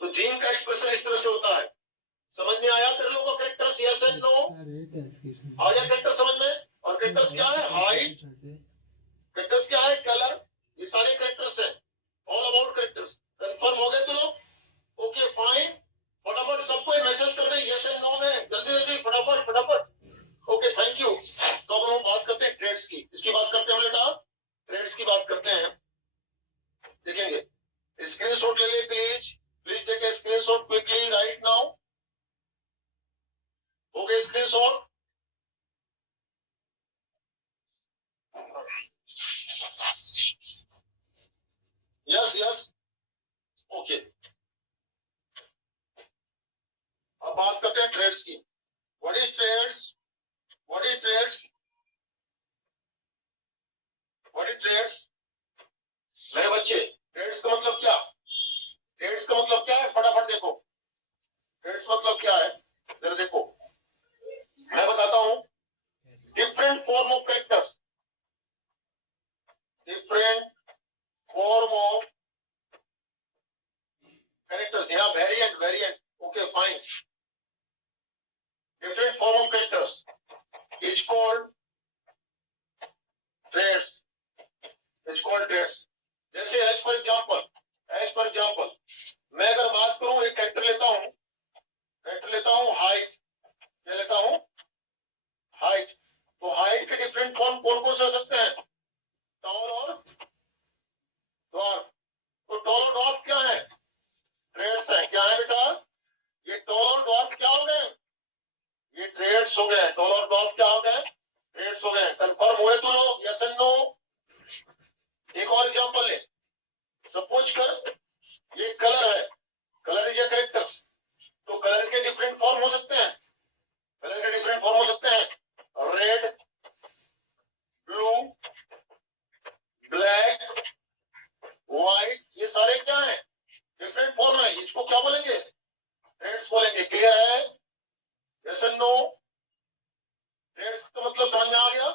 तो जीन का एक्सप्रेशन इस तरह से होता है। समझ में आया तेरे लोगों को कैरेक्टर्स? Yes and no? आ गया कैरेक्टर समझ में? और कैरेक्टर्स क्या है? हाइट, कैरेक्टर्स क्या है? कलर, ये सारे कैरेक्टर्स हैं। All about characters. कंफर्म हो गए तुम लोग? Okay fine. फटाफट सबको मैसेज कर दे यस एंड नो में, जल्दी जल्दी, फटाफट फटाफट। Okay thank you. तो अब हम बात करते हैं ट्रेड्स की। इसकी बात करते हैं बेटा, ट्रेड्स की बात करते हैं। देखेंगे, स्क्रीनशॉट ले ले please, please take a screenshot quickly right now. हो गए स्क्रीनशॉट? Yes yes, okay. अब बात करते हैं ट्रेड्स की। What is traits? What is traits? What is traits? मेरे बच्चे, ट्रेड्स का मतलब क्या? ट्रेड्स का मतलब क्या है? फटाफट देखो, ट्रेड्स मतलब क्या है जरा देखो। मैं बताता हूं, different form of characters, different form of characters. यहाँ variant, variant, okay fine. Different form of characters is called traits, is called traits. जैसे एज फॉर एग्जांपल मैं अगर बात करूं, एक कैरेक्टर लेता हूं, कैरेक्टर लेता हूं हाइट। क्या लेता हूं? हाइट। तो हाइट के डिफरेंट फॉर्म कौन कौन से हो सकते हैं? टॉल और डॉर्फ। तो टॉल और डॉर्फ क्या है? ट्रेड्स है। क्या है बेटा? ये टॉल और डॉर्फ क्या हो गए? ये ट्रेड्स हो गए। टॉल और डॉर्फ क्या हो गए? ट्रेड्स हो गए। कंफर्म हुए तुम लोग? Yes and no? एक और एग्जांपल ले, सपोज कर ये कलर है, कलर इज ए कैरेक्टर। तो कलर के डिफरेंट फॉर्म हो सकते हैं, कलर के डिफरेंट फॉर्म हो सकते हैं। रेड, ब्लू, ब्लैक, व्हाइट, ये सारे क्या है? डिफरेंट फॉर्म है। इसको क्या बोलेंगे? ट्रेड्स बोलेंगे। क्लियर है? Yes and no? ट्रेड्स का मतलब समझ में आ गया?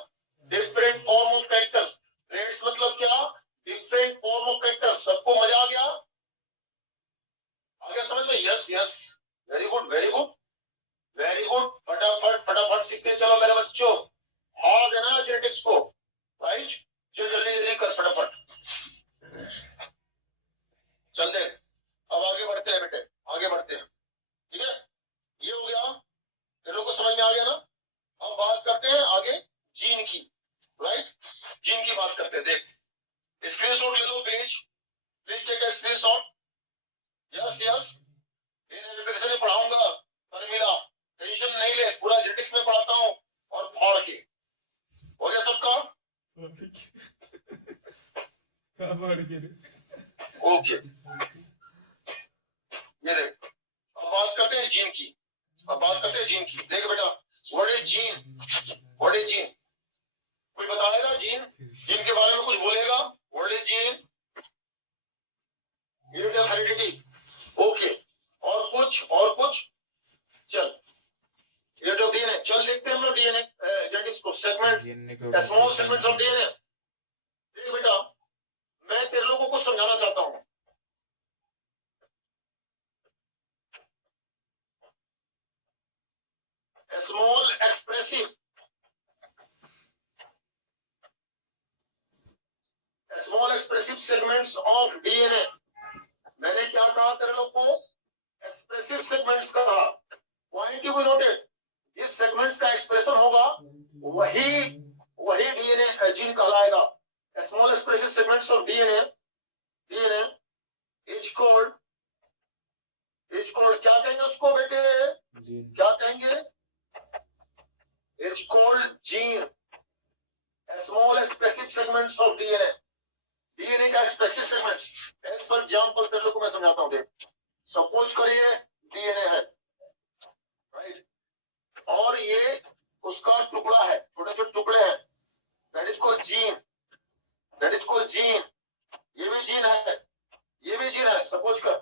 Different form of characters. Traits मतलब क्या? Different form of characters. सबको मजा आ गया? आ गया समझ में? Yes yes, very good very good very good. फटाफट फटाफट सीखते चलो मेरे बच्चों। हाँ देना जेनेटिक्स को, राइट? चल जल्दी जल्दी कर फटाफट, चल दे। अब आगे बढ़ते हैं बेटे, आगे बढ़ते हैं। ठीक है, ये हो गया, तेरे को समझ में आ गया ना? अब बात करते हैं आगे जीन की, राइट? जीन की बात करते हैं। देख, स्क्रीनशॉट ले लो please, please take a screenshot. Yes yes, application में पढ़ाऊंगा पर मिला, टेंशन नहीं ले, पूरा जेनेटिक्स में पढ़ाता हूँ और फाड़ के। हो गया सबका? ओके, ये देख, अब बात करते हैं जीन की। अब बात करते हैं जीन की। देख बेटा, what is gene? What is gene? कोई बताएगा जीन? जीन के बारे में कुछ बोलेगा? What is gene? Unit of heredity. Okay, और कुछ? और कुछ? चल, यूनिट ऑफ डीएनए। चल देखते हैं हम लोग डीएनए जेनेटिक्स को, segment, small segments of DNA. देख बेटा, मैं तेरे लोगों को समझाना चाहता हूँ। Small expressive, small expressive segments of DNA. मैंने क्या कहा तेरे लोग को? एक्सप्रेसिव सेगमेंट्स कहा। पॉइंट यू बी नोटेड, जिस सेगमेंट्स का एक्सप्रेशन होगा वही डीएनए जीन कहलाएगा। Small expressive segments of DNA is called क्या कहेंगे उसको बेटे? जीन। क्या कहेंगे? Is called gene. Small expressive segments of DNA का expressive segments. As for example तेरे लोग को मैं समझाता हूँ। देख, सपोज करिए डीएनए है, राइट, और ये उसका टुकड़ा है, छोटे छोटे टुकड़े हैं, दैट इज कॉल्ड जीन। ये भी जीन है, ये भी जीन है, सपोज कर।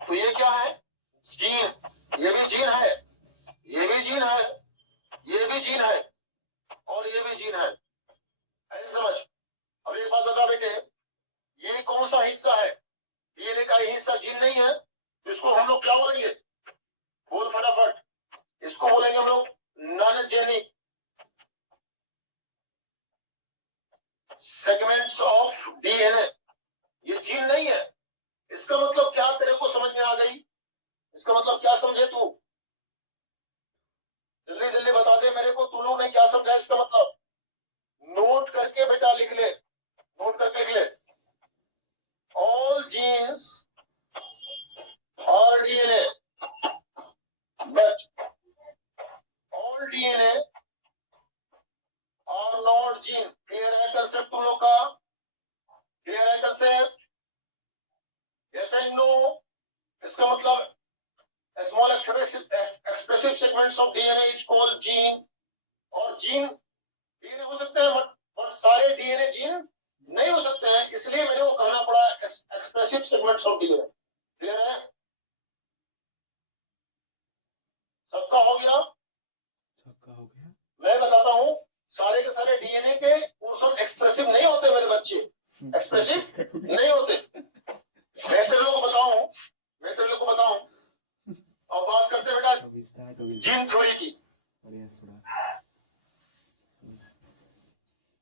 तो ये क्या है? जीन। ये भी जीन है, ये भी जीन है, ये भी जीन है, और ये भी जीन है। ऐसे समझ। अब एक बात बता बेटे, ये कौन सा हिस्सा है? डीएनए का ये हिस्सा जीन नहीं है, तो इसको हम लोग क्या बोलेंगे? बोल फटाफट। इसको बोलेंगे हम लोग non genic segments of DNA. ये जीन नहीं है। इसका मतलब क्या तेरे को समझ में आ गई? इसका मतलब क्या समझे तू? जल्दी जल्दी बता दे मेरे को, तू लोग ने क्या समझा इसका मतलब? नोट करके बेटा लिख ले, नोट करके लिख ले। ऑल जीन्स और डीएनए, बट ऑल डीएनए और नॉट जीन। क्लियर है कंसेप्ट तुम लोग का? क्लियर है कंसेप्ट? Yes and no? इसका मतलब small expressive segments of DNA is called gene. और जीन डीएनए हो सकते हैं, बट सारे डीएनए जीन नहीं हो सकते हैं, इसलिए मेरे को कहना पड़ा expressive segments of DNA. Clear है? सबका हो गया? सबका हो गया। मैं बताता हूं, सारे के सारे डीएनए के पोर्शन एक्सप्रेसिव नहीं होते मेरे बच्चे, एक्सप्रेसिव नहीं होते। मैं तेरे लोग को बताऊं, और बात करते हैं बेटा जीन थ्योरी की। बढ़िया थोड़ा।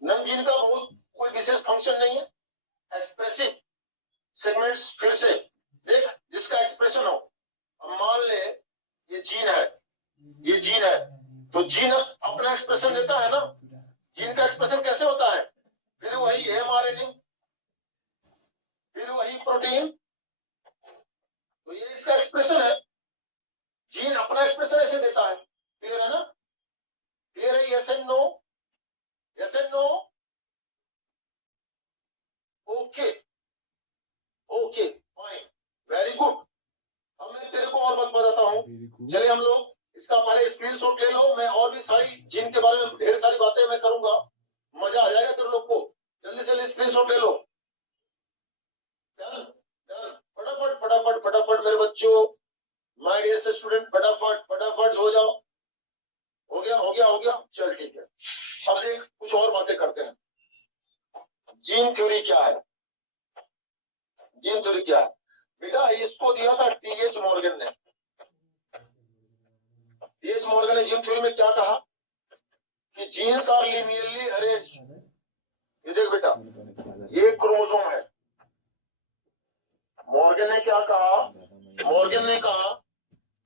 नन जीन का बहुत कोई विशेष फंक्शन नहीं है। एक्सप्रेसिव सेगमेंट्स, फिर से देख, जिसका एक्सप्रेशन हो। अब मान ले ये जीन है, ये जीन है, तो जीन अपना एक्सप्रेशन देता है ना। जीन का एक्सप्रेशन कैसे होता है? फिर वही एमआरएनए, फिर वही प्रोटीन, तो ये इसका एक्सप्रेशन है। जीन अपना एक्सप्रेशन ऐसे देता है। क्लियर है ना? क्लियर है? Yes and no? Yes and no? Okay, okay, fine, very good. अब मैं तेरे को और बात बताता हूँ। चलिए हम लोग इसका पहले स्क्रीनशॉट ले लो। मैं और भी सारी जीन के बारे में ढेर सारी बातें मैं करूंगा, मजा आ जाएगा तेरे लोग को। जल्दी से स्क्रीनशॉट ले लो। डन डन, फटाफट फटाफट फटाफट मेरे बच्चों, माय डियर स्टूडेंट, फटाफट फटाफट हो जाओ। हो गया हो गया हो गया, चल ठीक है। अब देख, कुछ और बातें करते हैं। जीन थ्योरी क्या है? जीन थ्योरी क्या है बेटा? इसको दिया था टीएच मॉर्गन ने। टीएच मॉर्गन ने जीन थ्योरी में क्या कहा कि जीन्स आर लीनियरली अरेंज्ड। ये देख बेटा, ये क्रोमोसोम है। मॉर्गन ने क्या कहा? मॉर्गन ने कहा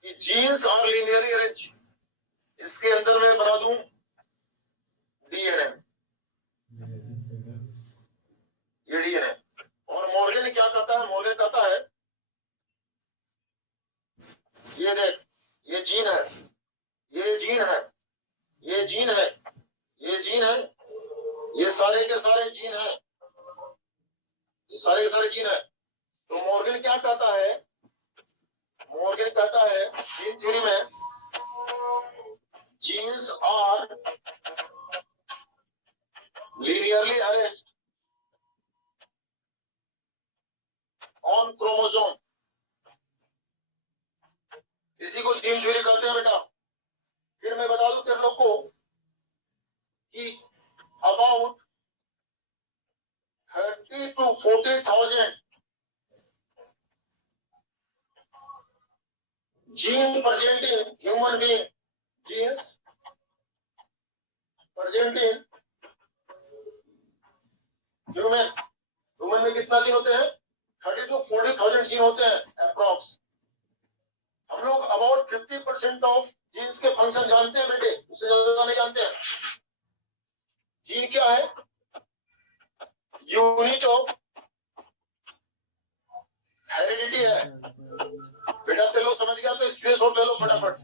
कि जीन्स आर लीनियरली अरेंज्ड। इसके अंदर मैं बना दूं डीएनए, ये डीएनए। और मॉर्गन ने क्या कहता है? मॉर्गन कहता है ये देख, ये जीन है, ये जीन है, ये जीन है, ये जीन है, ये सारे के सारे जीन है, ये सारे के सारे जीन है। तो मॉर्गन क्या कहता है? मॉर्गन कहता है जीन थ्योरी में genes are linearly arranged on chromosome. इसी को जीन थ्योरी कहते हैं बेटा। फिर मैं बता दूं तेरे लोग को कि about 30 to 40,000 gene present in human being, genes present in human. Human में कितना जीन होते हैं? 30 to 40,000 जीन होते हैं अप्रॉक्स। हम लोग अबाउट 50% ऑफ जीन्स के फंक्शन जानते हैं बेटे, उससे ज्यादा नहीं जानते हैं। जीन क्या है? यूनिट ऑफ हेरिडिटी है बेटा। ते लोग समझ गया तो स्क्रीनशॉट ले लो फटाफट।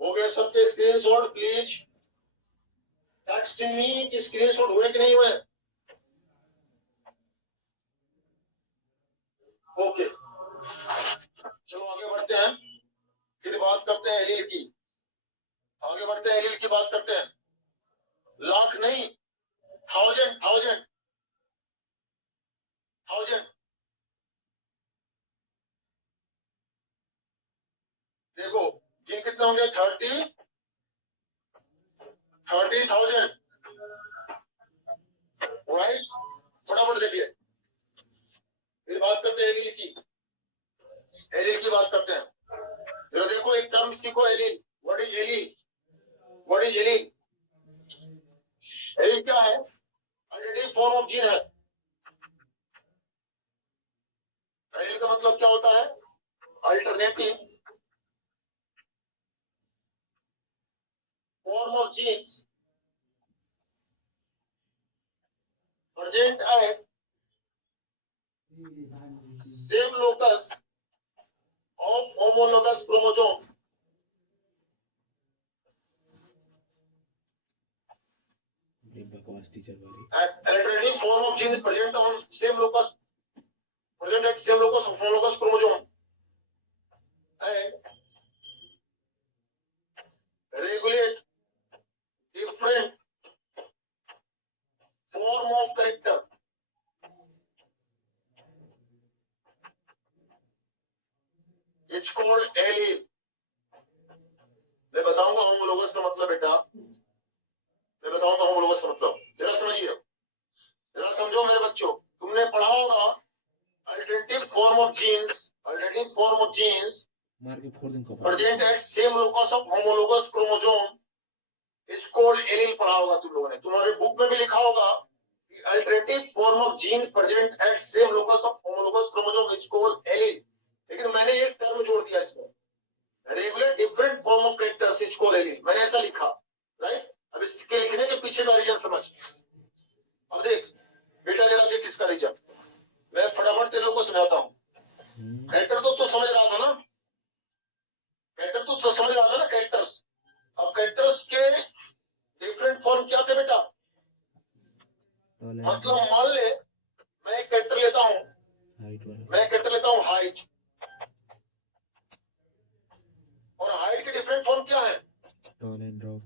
हो गए सबके स्क्रीनशॉट प्लीज। टेक्स्ट मी कि स्क्रीनशॉट हुए कि नहीं हुए। ओके चलो आगे बढ़ते हैं, फिर बात करते हैं एलील की। आगे बढ़ते हैं, एलील की बात करते हैं। लाख नहीं, थाउजेंड थाउजेंड थाउजेंड। देखो जिन कितने होंगे? 30,000 राइट। फटाफट देखिए, फिर बात करते हैं एलील की। एलील की बात करते हैं। जरा देखो एक टर्म सीखो allele. What is allele? What is allele? Allele क्या है? अल्टरनेटिव फॉर्म ऑफ जीन है। एलील का मतलब क्या होता है? Alternative form of genes present at same locus of homologous chromosome बकवास टीचर वाली। alternating form of gene present on same locus, present at same locus of homologous chromosome and regulate different form of character. It's called allele. मैं बताऊंगा homologous का मतलब बेटा, मैं बताऊंगा homologous का मतलब। जरा समझिए, जरा समझो मेरे बच्चों। तुमने पढ़ा होगा alternative form of genes, alternative form of genes मार के फोड़ देंगे कपड़ा। present at same locus of homologous chromosome is called allele। पढ़ा होगा तुम लोगों ने, तुम्हारे बुक में भी लिखा होगा कि alternative form of gene present at same locus of homologous chromosome is called allele। लेकिन मैंने एक टर्म जोड़ दिया इसमें, regulate different form of characters is called allele. मैंने ऐसा लिखा, राइट। अब इसके लिखने के पीछे का रीजन समझ। अब देख बेटा, जरा देख इसका रीजन। मैं फटाफट तेरे लोगों को समझाता हूँ। कैरेक्टर तो तू समझ रहा था ना, कैरेक्टर तो समझ रहा था ना, कैरेक्टर्स। अब कैरेक्टर्स के डिफरेंट फॉर्म क्या थे बेटा? मतलब मान ले मैं एक कैरेक्टर लेता हूँ, मैं कैरेक्टर लेता हूँ हाइट, और हाइट के डिफरेंट फॉर्म क्या है? Tall and dwarf.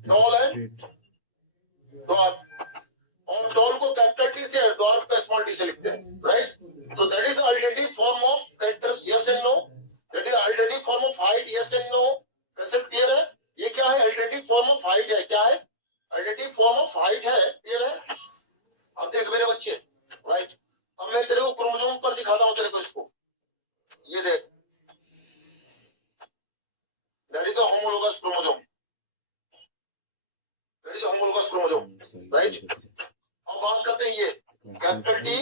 और टॉल को कैपिटल टी से, डॉर्फ को स्मॉल टी से लिखते हैं, राइट। तो that is alternative form of characters, yes and no. That is alternative form of height, yes and no. Concept clear है? ये क्या है? अल्टरनेटिव फॉर्म ऑफ हाइट है। क्या है? अल्टरनेटिव फॉर्म ऑफ हाइट है। क्लियर है? अब देख मेरे बच्चे, राइट। अब मैं तेरे को क्रोमोसोम पर दिखाता हूँ तेरे को इसको। ये देख, that is the homologous chromosome, that is the homologous chromosome, right. अब बात करते हैं ये capital T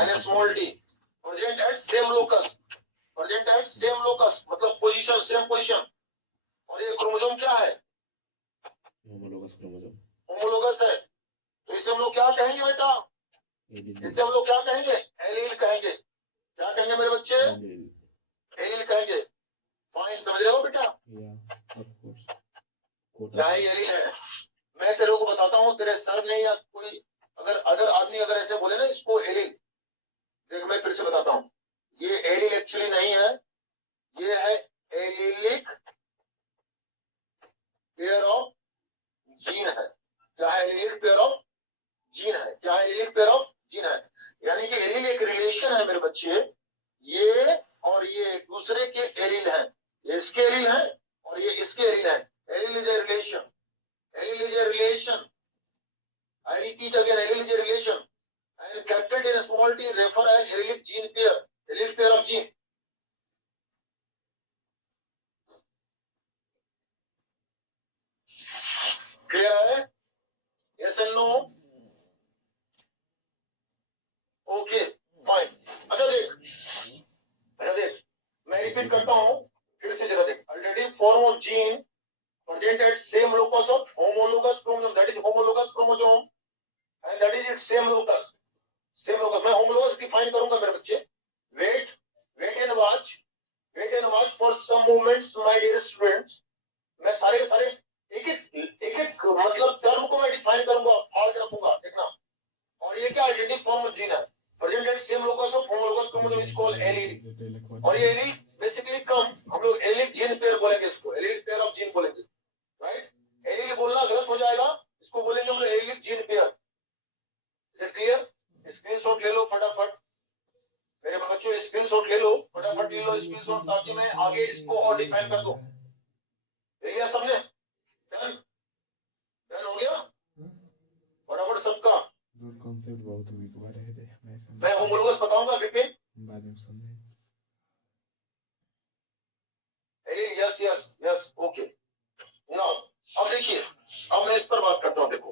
and small T present at same locus, present at same locus मतलब पोजीशन, सेम पोजीशन। और ये क्रोमोसोम क्या है? Homologous chromosome. होमोलोगस है। तो इसे हम लोग क्या कहेंगे बेटा? इसे हम लोग क्या कहेंगे? एलील कहेंगे। क्या कहेंगे मेरे बच्चे? एलील कहेंगे। फाइन, समझ रहे हो बेटा? क्या ही एलील है? मैं तेरे को बताता हूँ, तेरे सर ने या कोई अगर अदर आदमी अगर ऐसे बोले ना इसको एलील, देख मैं फिर से बताता हूँ, ये एलील एक्चुअली नहीं है, ये है एलीलिक पेयर ऑफ जीन है। क्या है? एलीलिक पेयर ऑफ जीन है। क्या है? एलीलिक पेयर ऑफ जीन है। यानी कि एलील एक रिलेशन है मेरे बच्चे, ये और ये दूसरे के एलील है। ये इसके एलील है और ये इसके एलील है। Allele is a relation, allele is a relation. I repeat again, allele is a relation, and capital T and small t refer as allelic gene pair, allelic pair of gene. Clear है? Yes and no? Repeat करता हूं, फिर से जरा देख। Alternative form of gene present at same locus of homologous chromosome, that is homologous chromosome, and that is its same locus. Same locus. मैं homologous define करूंगा मेरे बच्चे. Wait and watch for some moments, my dear students. मैं सारे एक मतलब term को मैं डिफाइन करूंगा, फाड़ के रखूंगा, देखना। और ये क्या आइडेंटिक फॉर्म ऑफ जीन है, present at same locus of homologous chromosome is called allele. और ये एलील बेसिकली हम लोग एलील जीन पेयर बोलेंगे, इसको एलील पेयर ऑफ जीन बोलेंगे, राइट। एलील बोलना गलत हो जाएगा, इसको बोलेंगे हम लोग allele gene pair. Is it clear? Screenshot ले लो फटाफट मेरे बच्चों, स्क्रीनशॉट ले लो फटाफट, ले लो स्क्रीनशॉट, ताकि मैं आगे इसको और डिफाइन कर दूं। ले लिया सबने? डन हो गया फटाफट सबका। रूट कॉन्सेप्ट बहुत वीक हुआ रहे थे, मैं होमोलोगस बताऊंगा विपिन बाद में समझे। Yes okay. नाउ अब देखिए, अब मैं इस पर बात करता हूं। देखो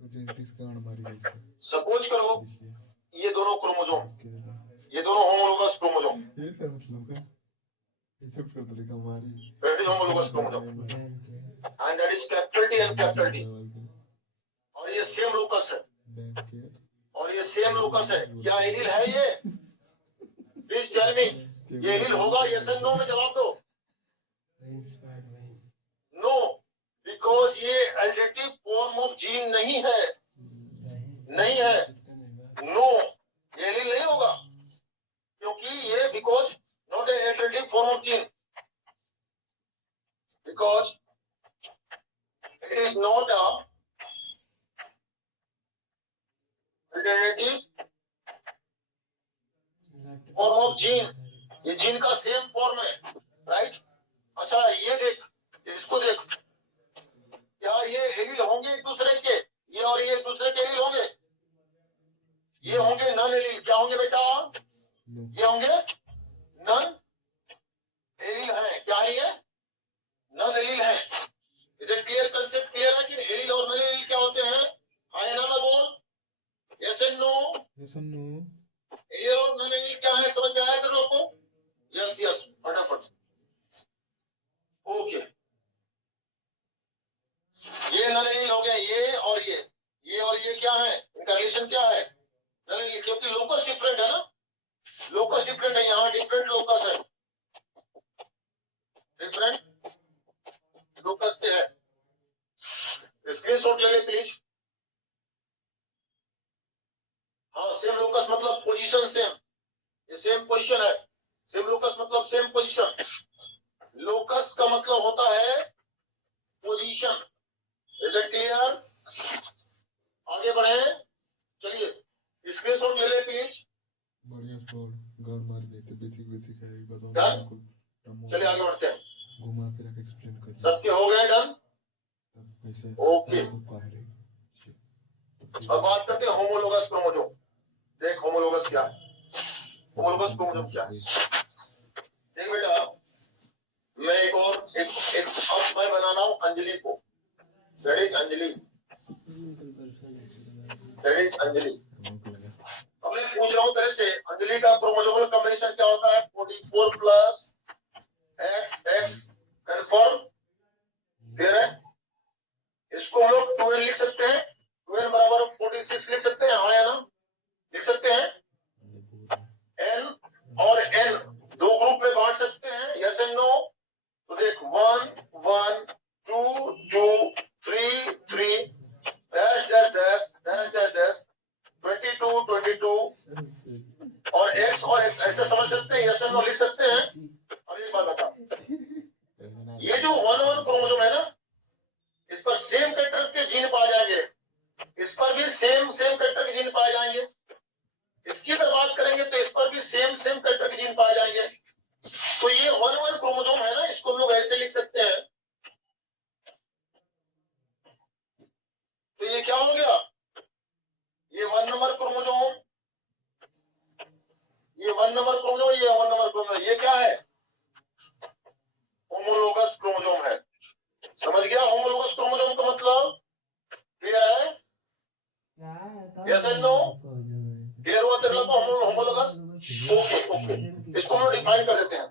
तो जेनेटिक्स का हमारी जैसे सपोज करो देखिए ये दोनों क्रोमोसोम, ये दोनों होमोलोगस क्रोमोसोम, ये क्या मतलब है, ये सब कर देगा हमारी that is homologous chromosome and that is capital T and capital T. और ये सेम लोकस है, और ये सेम लोकस है। क्या एलील है ये? प्लीज टेल मी, ये एलील होगा? यस एंड नो में जवाब दो। नो, बिकॉज ये एल्डेटिव फॉर्म ऑफ जीन नहीं है, नहीं है। नो, ये एलील नहीं होगा, क्योंकि ये because not a additive form of gene, because it is not a additive form of gene. ये जीन का सेम फॉर्म है, राइट। अच्छा ये देख, इसको देख, क्या ये एलील होंगे एक दूसरे के? ये और ये एक दूसरे के एलील होंगे? ये होंगे नन एलील। क्या होंगे बेटा? ये होंगे नन एलील हैं। क्या है ये? नन एलील है। Is it clear? Concept clear है कि एलील और नन एलील क्या होते हैं? हाँ या ना बोल, yes and no. Yes and no. Allele और नन एलील क्या है, समझ में आया तेरे लोग को? यस फटाफट। ओके, ये नन एलील हो गया, ये और ये क्या है, इनका रिलेशन क्या है? नन एलील, क्योंकि लोकस डिफरेंट है ना, लोकस डिफरेंट है, यहाँ डिफरेंट लोकस है, डिफरेंट लोकस पे है। स्क्रीनशॉट ले ले प्लीज। हाँ, सेम लोकस मतलब पोजीशन सेम, ये सेम पोजीशन है। सेम लोकस मतलब सेम पोजीशन। लोकस का मतलब होता है पोजीशन। Is it clear? आगे बढ़े, चलिए स्क्रीनशॉट ले ले प्लीज। बढ़िया स्पॉट गार्ड मार गए थे, बेसिक है ये बताओ डन? आपको। चलिए आगे बढ़ते हैं। घुमा फिर के एक्सप्लेन कर सबके हो गए डन? ऐसे ओके, तो कह रहे अब बात करते हैं होमोलोगस क्रोमोसोम। देख होमोलोगस क्या है, होमोलोगस क्रोमोसोम क्या है। देख बेटा, मैं एक अब मैं बना रहा हूं अंजलि को, that is Anjali, that is Anjali. अब मैं पूछ रहा हूं तेरे से, अंजलि का क्रोमोसोमल कॉम्बिनेशन क्या होता है? 44 प्लस XX कंफर्म, क्लियर है? इसको हम लोग 2n लिख सकते हैं, 2n बराबर 46 लिख सकते हैं, हाँ या ना? लिख सकते हैं। n और n दो ग्रुप में बांट सकते हैं, यस एंड नो। तो देख 1 1 2 2 3 3 dash dash dash dash dash dash 22 22 और x ऐसे समझ सकते हैं, यस एंड नो लिख सकते हैं। अब एक बात बता, ये जो 1 क्रोमोसोम है ना, इस पर सेम कैरेक्टर के जीन पाए जाएंगे, इस पर भी सेम कैरेक्टर के जीन पाए जाएंगे। इसकी अगर बात करेंगे तो इस पर भी सेम कैरेक्टर के जीन पाए जाएंगे। तो ये 1 क्रोमोसोम है ना, इसको हम लोग ऐसे लिख सकते हैं। तो ये क्या हो गया? ये 1 नंबर क्रोमोसोम, ये 1 नंबर क्रोमोसोम, ये 1 नंबर क्रोमोसोम, ये क्या है? होमोलोगस क्रोमोसोम है। समझ गया होमोलोगस क्रोमोसोम का मतलब? क्लियर है? Yes and no? क्लियर हुआ तेरे लोग को होमोलोगस? ओके, इसको हम लोग डिफाइन कर देते हैं।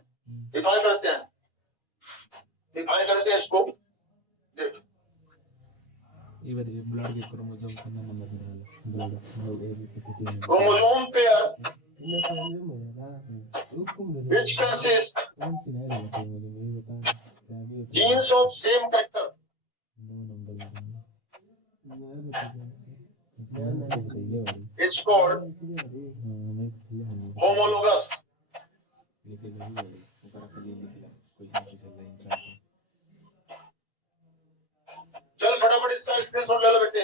डिफाइन करते हैं इसको। देख ये बताइए ब्लड के क्रोमोसोम का नंबर निकालो। ब्लड क्रोमोसोम पेयर इन्हें समझ में आया हुकुम दे which consist कौन सी नहीं लगा क्रोमोसोम ये बता चाबी है genes of same character no number निकालो मैं बताऊंगा ना ना बताइए वाली it's called हां मैं इसलिए हूं homologous। लेकिन नहीं वाली ऊपर का ये लिख लो कोई सा चल रहा है इंट्रांस चल फटाफट इसका स्क्रीनशॉट ले लो बेटे।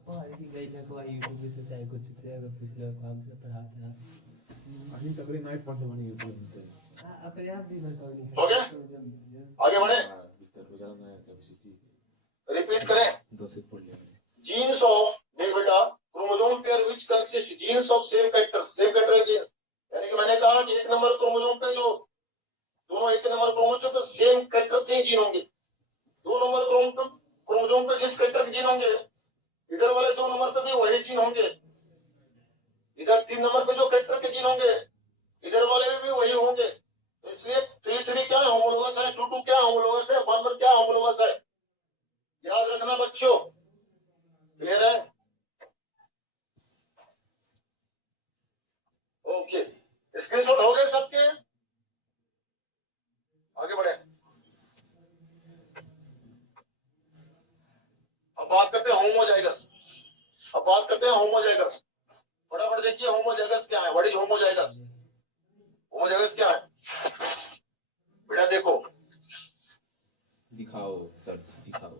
और ये गई ना कोई यूट्यूब से साइ कुछ से अगर पिछले काम से पढ़ा था अभी तक रे नाइट पढ़ते बनी यूट्यूब से अपने आप भी मैं कोई नहीं हो गया? आगे बढ़े, भीतर हो जाना है कैपेसिटी रिपीट करें। 10 एक पढ़ लिया जीन्स ऑफ, देख बेटा, chromosome pair which consist genes of same character genes, यानी कि मैंने कहा कि एक नंबर क्रोमोसोम पे जो दोनों एक नंबर क्रोमोसोम पे सेम कैरेक्टर के जीन होंगे, दो नंबर क्रोमोसोम पे जिस कैरेक्टर के जीन होंगे इधर वाले दो नंबर पे भी वही जीन होंगे, इधर 3 नंबर पे जो कैरेक्टर के जीन होंगे इधर वाले में भी वही होंगे। इसलिए 3 क्या होमोलोगस है, 2 क्या होमोलोगस है, 1 क्या होमोलोगस है, याद रखना बच्चों। क्लियर है? ओके, स्क्रीनशॉट हो गए सबके? आगे बढ़े। अब बात करते हैं होमोजाइगस। फटाफट देखिए होमोजाइगस क्या है। What is homozygous? होमोजाइगस क्या है बेटा? देखो, दिखाओ सर दिखाओ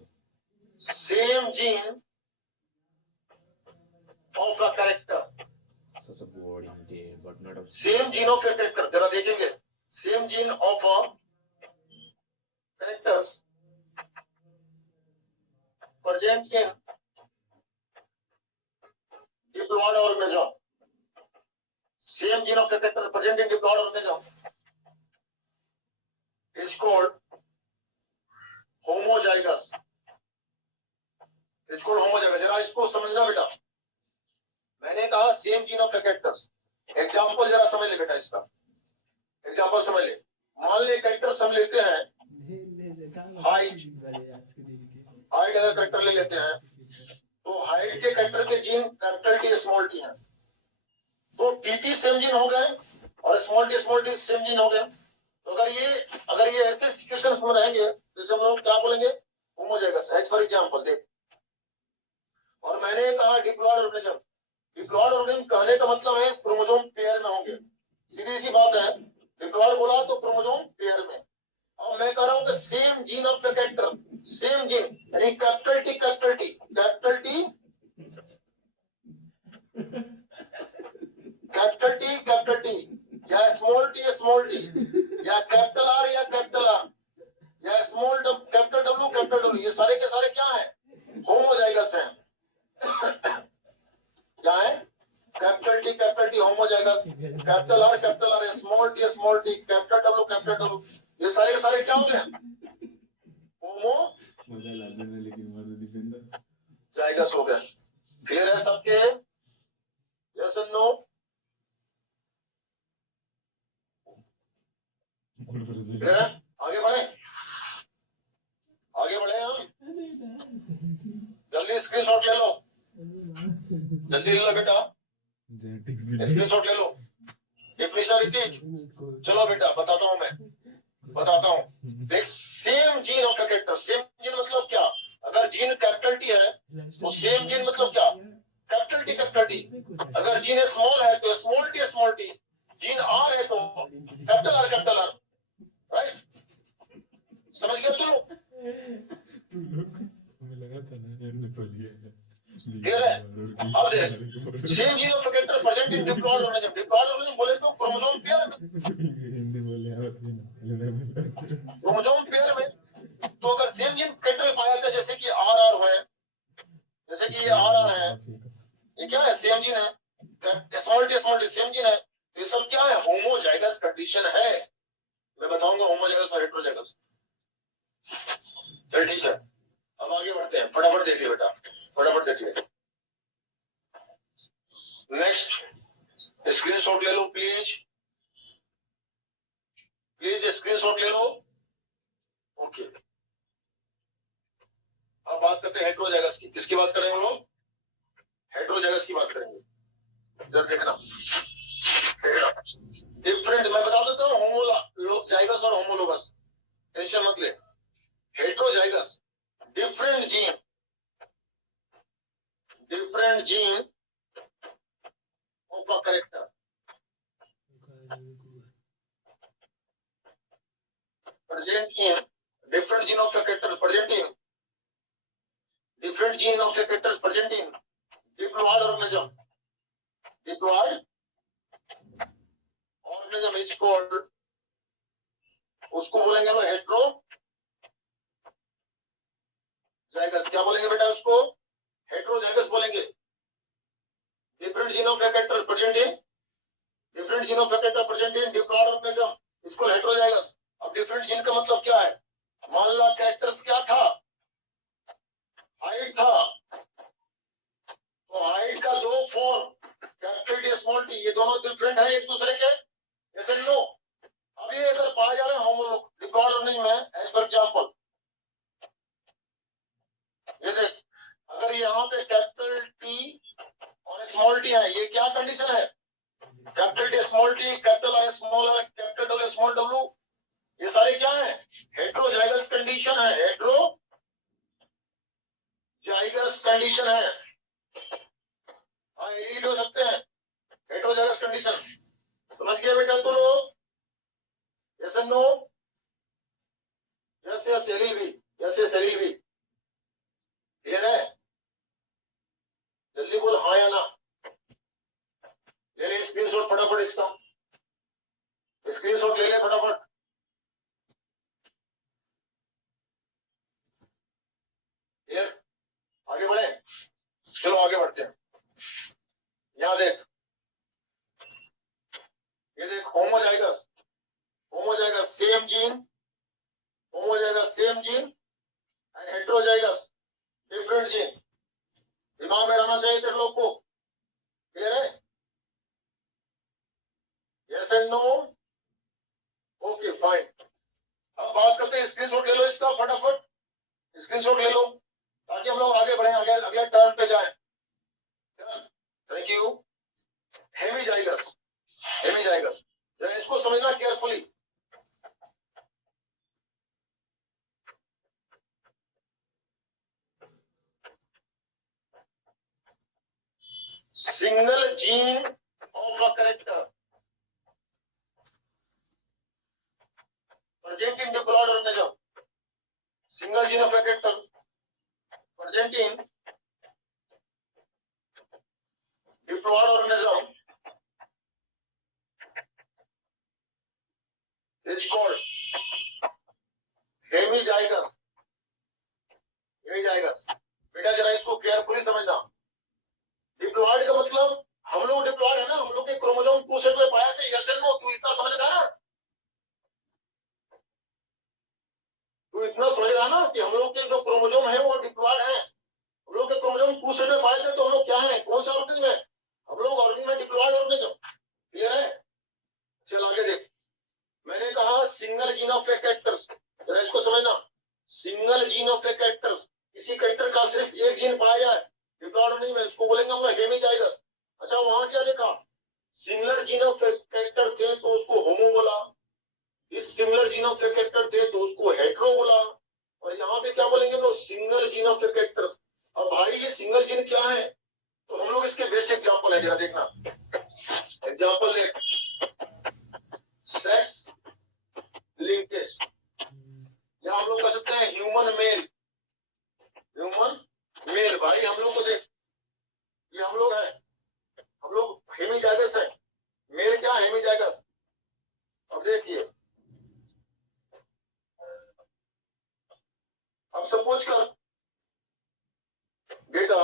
same gene of a character, such a boring day but not a same gene of a character, जरा देखेंगे, same gene of a characters present in diploid organism, same gene of a character present in diploid organism is called homozygous. जरा इसको समझना बेटा, मैंने कहा same gene of a characters. Example जरा समझ ले बेटा, इसका एग्जांपल समझ ले। मान ले कैरेक्टर्स हम लेते हैं, हाइट अगर कैरेक्टर ले लेते हैं तो हाइट के कैरेक्टर के gene capital T small T है, तो टी सेम जीन हो गए और स्मॉल टी सेम जीन हो गए। तो अगर ये ऐसे सिचुएशन में रहेंगे जैसे हम लोग क्या बोलेंगे, होमोजाइगस। एज फॉर एग्जांपल देख, और मैंने कहा डिप्लॉयड ऑर्गेनिज्म। डिप्लॉयड ऑर्गेनिज्म कहने का मतलब है क्रोमोसोम पेयर में होंगे, सीधी सी बात है। डिप्लॉयड बोला तो क्रोमोसोम पेयर में। अब मैं कह रहा हूं कि same gene of the character, same gene यानी कैपिटल टी या स्मॉल टी या कैपिटल आर या स्मॉल कैपिटल डब्ल्यू, ये सारे के सारे क्या है, होमोजाइगस हैं। क्या है? Capital T homozygous, capital R small T capital W, ये सारे के सारे क्या हो गए, होमोजाइगस हो गए। क्लियर है सबके? Yes and no? क्लियर है? आगे बढ़े हम, जल्दी स्क्रीनशॉट ले लो, जल्दी ले लो बेटा, स्क्रीनशॉट ले लो। Definition repeat. चलो बेटा बताता हूं मैं, देख, same gene of a character, same gene मतलब क्या? अगर जीन कैपिटल टी है तो सेम जीन मतलब क्या, कैपिटल टी। अगर जीन स्मॉल है तो स्मॉल टी, जीन आर है तो कैपिटल आर, राइट? समझ गया तू लोग? क्लियर है? अब देख, same gene of character present in diploid organism बोले तो क्रोमोसोम पेयर में, तो अगर सेम जीन कैरेक्टर पाया जाता है, जैसे कि आर है, जैसे कि ये आर है, ये क्या है, सेम जीन है, स्मॉल टी सेम जीन है, ये सब क्या है, होमोजाइगस कंडीशन है। मैं बताऊंगा होमोजाइगस और हेटेरोजाइगस। चल ठीक है, अब आगे बढ़ते हैं। फटाफट देखिए बेटा, फटाफट देखिए। नेक्स्ट स्क्रीनशॉट ले लो प्लीज, प्लीज स्क्रीनशॉट ले लो। ओके, अब बात करते हैं हेट्रोजाइगस की। किसकी बात करेंगे हम लोग? हेट्रोजाइगस की बात करेंगे। जरा देखना, डिफरेंट मैं बता देता हूँ, होमोजाइगस और होमोलोगस, टेंशन मत ले। Heterozygous different gene of a character, present in different gene of a character present in different gene of a character present in diploid organism. Diploid organism is called, उसको बोलेंगे हम heterozygous. क्या बोलेंगे बेटा उसको? Heterozygous बोलेंगे। Different gene of a character present in different gene of a character present in diploid organism, इसको heterozygous. अब डिफरेंट जीन का मतलब क्या है? मान ला कैरेक्टर्स क्या था? हाइट था, तो हाइट का दो form capital T small T, ये दोनों डिफरेंट है एक दूसरे के, जैसे नो। अब ये अगर पाए जा रहे हैं होमोलोग में, एज फॉर एग्जांपल ये देख, अगर यहाँ पे कैपिटल टी और स्मॉल टी है, ये क्या कंडीशन है? Capital T small T, capital R small R, capital W small W, ये सारे क्या है? हेट्रोजाइगस कंडीशन है। हेट्रोजाइगस कंडीशन है। हाँ, रीड हो सकते हैं हेट्रोजाइगस कंडीशन। समझ गया बेटा तू लोग? Yes and no? Yes yes allele भी, यस यस एलिल भी, क्लियर है? जल्दी बोल हाँ या ना। ले ले स्क्रीनशॉट फटाफट इसका, स्क्रीनशॉट ले ले फटाफट। क्लियर? आगे बढ़े, चलो आगे बढ़ते हैं। यहां देख, ये देख homozygous, homozygous same gene, homozygous same gene and heterozygous different gene. दिमाग में रहना चाहिए तेरे लोग को, क्लियर है? Yes and no? Okay fine. अब बात करते हैं, स्क्रीनशॉट ले लो इसका फटाफट, स्क्रीनशॉट ले लो ताकि हम लोग आगे बढ़े, आगे अगले टर्न पे जाए। Thank you. हेमीजाइगस, हेमीजाइगस जरा इसको समझना carefully. Single gene of a character present in diploid organism, single gene of a character present in diploid organism is called hemizygous. Hemizygous बेटा जरा इसको केयरफुली समझना। डिप्लॉयड का मतलब, हम लोग डिप्लॉयड है ना, हम लोग के क्रोमोसोम 2 सेट में पाया थे। Yes and no? तू इतना समझ रहा ना, तू इतना समझ रहा ना कि हम लोग के जो क्रोमोसोम है वो डिप्लॉयड है। हम लोग के क्रोमोसोम 2 सेट में पाए थे, तो हम लोग क्या है, कौन सा ऑर्गेनिज्म है? हम लोग ऑर्गेनिज्म में डिप्लॉयड ऑर्गेनिज्म। क्लियर है? चल आगे देख, मैंने कहा single gene of a characters, जरा इसको समझना। Single gene of a characters, किसी कैरेक्टर का सिर्फ एक जीन पाया जाए डिप्लॉयड नहीं में, इसको बोलेंगे हम हेमीजाइगस। अच्छा वहां क्या देखा? सिमिलर जीन ऑफ कैरेक्टर थे तो उसको होमो बोला, इस सिमिलर जीन ऑफ कैरेक्टर थे तो उसको हेट्रो बोला, और यहाँ पे क्या बोलेंगे तो सिंगल जीन ऑफ कैरेक्टर। अब भाई ये सिंगल जीन क्या है? तो हम लोग इसके बेस्ट एग्जांपल है, जरा देखना एग्जांपल देख। सेक्स लिंकेज, या हम लोग कह सकते हैं ह्यूमन मेल, ह्यूमन मेल। भाई हम लोग को देख, ये हम लोग हैं, हम लोग हेमीजाइगस है। मेल क्या? हेमीजाइगस। अब देखिए, अब सपोज कर बेटा,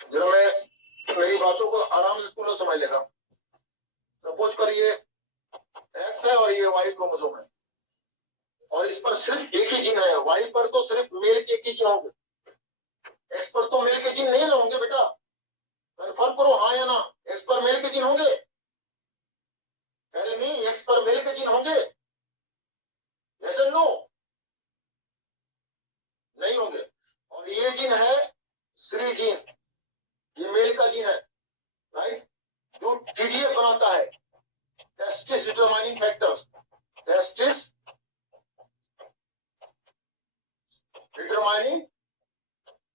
जरा मैं मेरी बातों को आराम से तू समझ लेगा। सपोज कर ये एक्स है और ये वाई क्रोमोसोम है, और इस पर सिर्फ एक ही जीन है। वाई पर तो सिर्फ मेल के एक ही जीन होंगे, एक्स पर तो मेल के जीन नहीं ना होंगे बेटा। कंफर्म करो हाँ या ना, एक्स पर मेल के जीन होंगे? टेल मी, एक्स पर मेल के जीन होंगे? Yes and no? नहीं होंगे। और ये जीन है श्री जीन, ये मेल का जीन है, राइट, जो टीडीएफ बनाता है, testis determining factors, testis determining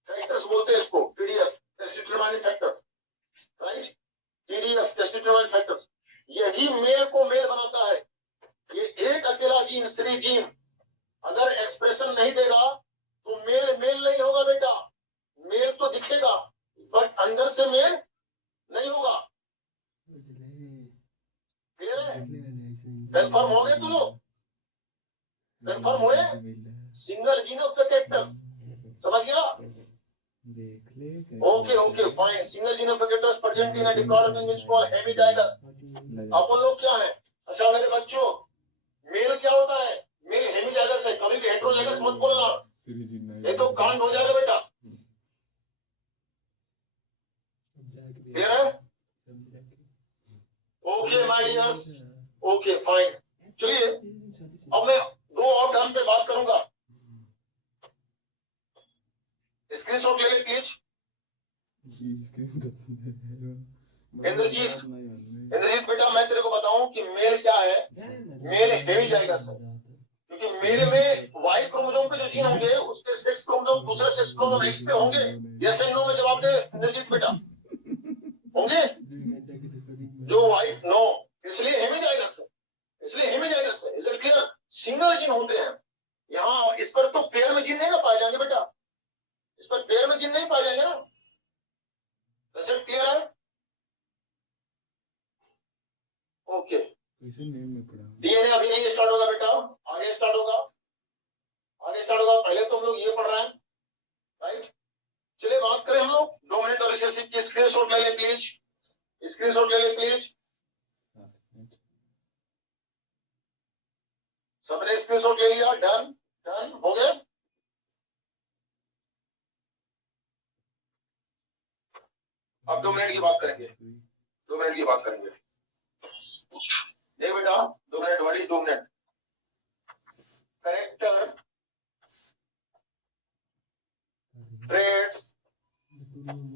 factors बोलते हैं इसको, TDF, test determining factor, right, TDF, test determining factors. यही मेल को मेल बनाता है। ये एक अकेला जीन, श्री जीन, अगर एक्सप्रेशन नहीं देगा तो मेल मेल नहीं होगा बेटा। मेल तो दिखेगा बट अंदर से मेल नहीं होगा। क्लियर है? कंफर्म हो गए तुम लोग? कंफर्म हुए? Single gene of the characters, समझ गया? Okay okay fine. Single gene of the characters present in a diploid in which called hemizygous. आप लोग क्या है? अच्छा मेरे बच्चों, मेल क्या होता है? मेल हेमिजाइगस है, कभी भी हेटेरोजाइगस मत बोलना, ये तो कांड हो जाएगा बेटा। क्लियर है? Okay my dears, okay fine. चलिए अब मैं दो और टर्म पे बात करूंगा। स्क्रीनशॉट ले ले प्लीज। इंद्रजीत, इंद्रजीत बेटा मैं तेरे को बताऊं कि मेल क्या है। मेल हेमिजाइगस है, क्योंकि मेल में वाई क्रोमोसोम पे जो जीन होंगे उसके सेक्स क्रोमोसोम दूसरे सेक्स क्रोमोसोम एक्स पे होंगे। यस एंड नो में जवाब दे इंद्रजीत बेटा। होंगे जो वाई नो, इसलिए हेमिजाइगस है, इसलिए हेमिजाइगस है। Is it clear? Single gene होते हैं यहाँ। इस पर तो पेयर में जीन नहीं ना पाए जाएंगे बेटा, इस पर पेयर में जीन नहीं पाए जाएंगे ना। इज इट क्लियर है? ओके। डीएनए अभी नहीं स्टार्ट होगा बेटा, आगे स्टार्ट होगा, आगे स्टार्ट होगा। पहले तो हम लोग ये पढ़ रहे हैं, राइट। चलिए बात करें हम लोग डोमिनेंट और रिसेसिव की। स्क्रीनशॉट ले ले प्लीज, स्क्रीनशॉट ले ले प्लीज। सबने स्क्रीनशॉट ले लिया? डन, डन हो गया। अब 2 मिनट की बात करेंगे, 2 मिनट की बात करेंगे। देख बेटा 2 मिनट वाली, 2 minute. Character, traits,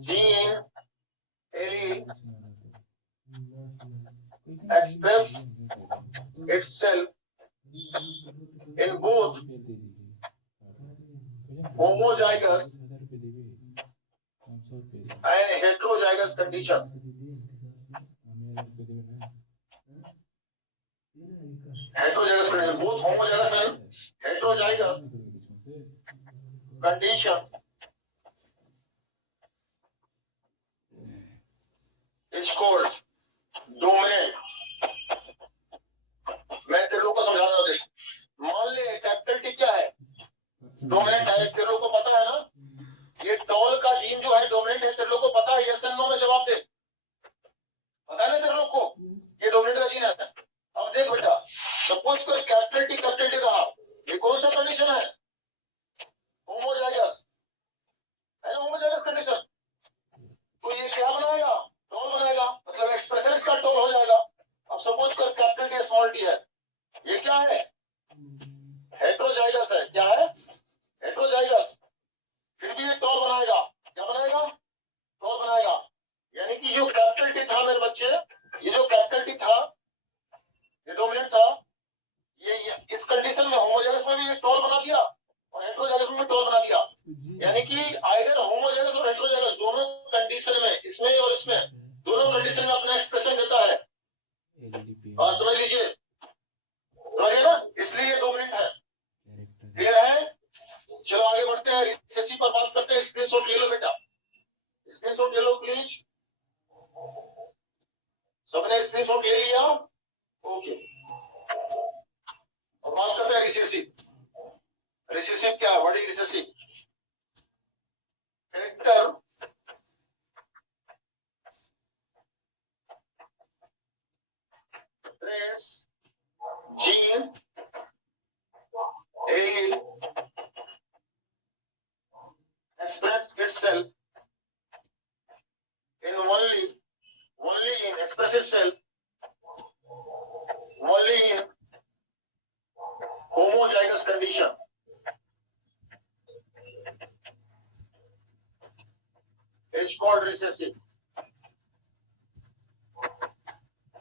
gene, allele express itself in both homozygous and heterozygous condition. Heterozygous condition, both homozygous and heterozygous condition is called dominant. मैं तेरे लोग को समझाना दे। मान ले कैपिटल टी क्या है? डोमिनेंट है, तेरे लोग को पता है ना? ये टॉल का जीन जो है डोमिनेंट है, तेरे लोग को पता है? यस एंड नो में जवाब दे। पता है ना तेरे लोग को ये डोमिनेंट का जीन है? अब देख बेटा, सपोज कर कैपिटल टी रहा, ये कौन सा कंडीशन है? होमोजाइगस है ना, होमोजाइगस कंडीशन। तो ये क्या बनाएगा? टॉल बनाएगा, मतलब एक्सप्रेशन इसका टॉल हो जाएगा। अब सपोज कर कैपिटल टी स्मॉल टी है, ये क्या है? हेटेरोजाइगस है। क्या है? हेटेरोजाइगस। फिर भी ये टॉल बनाएगा। क्या बनाएगा? टॉल बनाएगा। यानी कि जो कैपिटल टी था मेरे बच्चे, ये जो कैपिटल टी था, ये डोमिनेंट था, ये इस कंडीशन में होमोजाइगस में भी ये टॉल बना दिया और हेटेरोजाइगस में भी टॉल बना दिया। यानी कि आइदर होमोजाइगस और हेटेरोजाइगस दोनों कंडीशन में, इसमें और इसमें, दोनों कंडीशन में अपना एक्सप्रेशन देता है। और समझ लीजिए, समझिए ना, इसलिए ये डोमिनेंट है। क्लियर है? चलो आगे बढ़ते हैं, रिसेसिव पर बात करते हैं। स्क्रीनशॉट ले लो बेटा, स्क्रीनशॉट ले लो प्लीज। सबने स्क्रीनशॉट ले लिया? ओके। अब बात करते हैं रिसेसिव। रिसेसिव क्या है? What is recessive? Character, traits, gene, allele express itself in only in express itself homozygous condition. It's called recessive.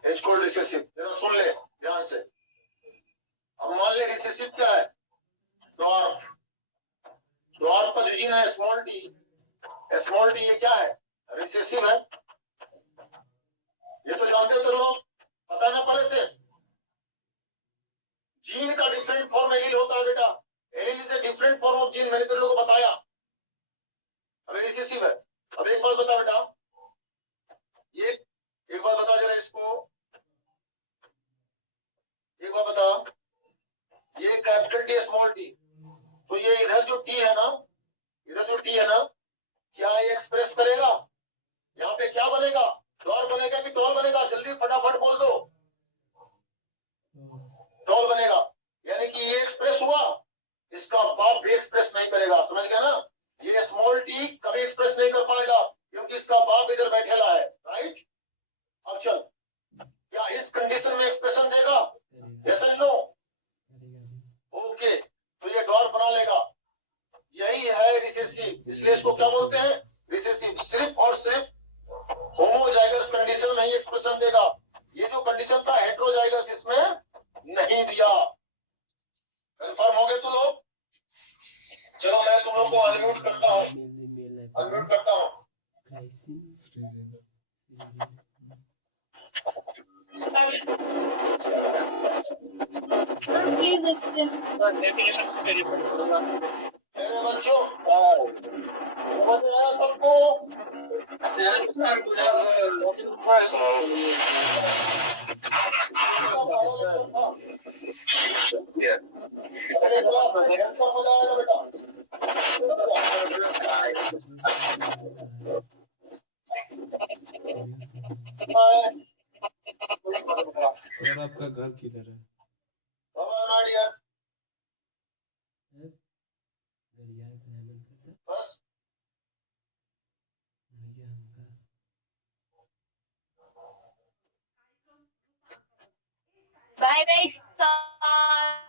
It's called recessive. जरा सुन ले ध्यान से. अब मान ले recessive क्या है? dwarf. dwarf का जो जीन है small d. small d ये क्या है? recessive है. ये तो जानते हो तो लोग, पता ना पहले से. जीन का डिफरेंट फॉर्म एलील होता है बेटा. Allele is a different form of gene. मैंने तेरे लोगों को बताया. अब रिसेसिव है. अब एक बात बता बेटा, ये एक बात बता जरा इसको. एक बात बता, ये कैपिटल टी स्मॉल टी, तो ये इधर जो टी है ना, इधर जो टी है ना, क्या ये एक्सप्रेस करेगा? यहाँ पे क्या बनेगा? डॉर बनेगा कि टॉल बनेगा? जल्दी फटाफट बोल दो. टॉल बनेगा. यानी कि ये एक्सप्रेस हुआ, इसका बाप भी एक्सप्रेस नहीं करेगा. समझ गया ना? ये स्मॉल टी कभी एक्सप्रेस नहीं कर पाएगा क्योंकि इसका बाप इधर बैठेला है. राइट. अब चल, क्या इस कंडीशन में एक्सप्रेशन देगा? Yes and no? ओके, तो ये डॉर बना लेगा. यही है रिसेसिव. इसलिए इसको क्या बोलते हैं? रिसेसिव. सिर्फ और सिर्फ होमोजाइगस कंडीशन में ही एक्सप्रेशन देगा. ये जो कंडीशन था हेट्रोजाइगस, इसमें नहीं दिया. कंफर्म हो गए तुम लोग? चलो मैं तुम लोग को अनम्यूट करता हूँ. अनम्यूट करता हूँ. मेरे बच्चों, समझ में आया सबको? Yes, sir. अरे क्लास में कैंसर मजा आएगा बेटा. सर आपका घर किधर है? बाबा नाडिया बस. Bye bye, sir.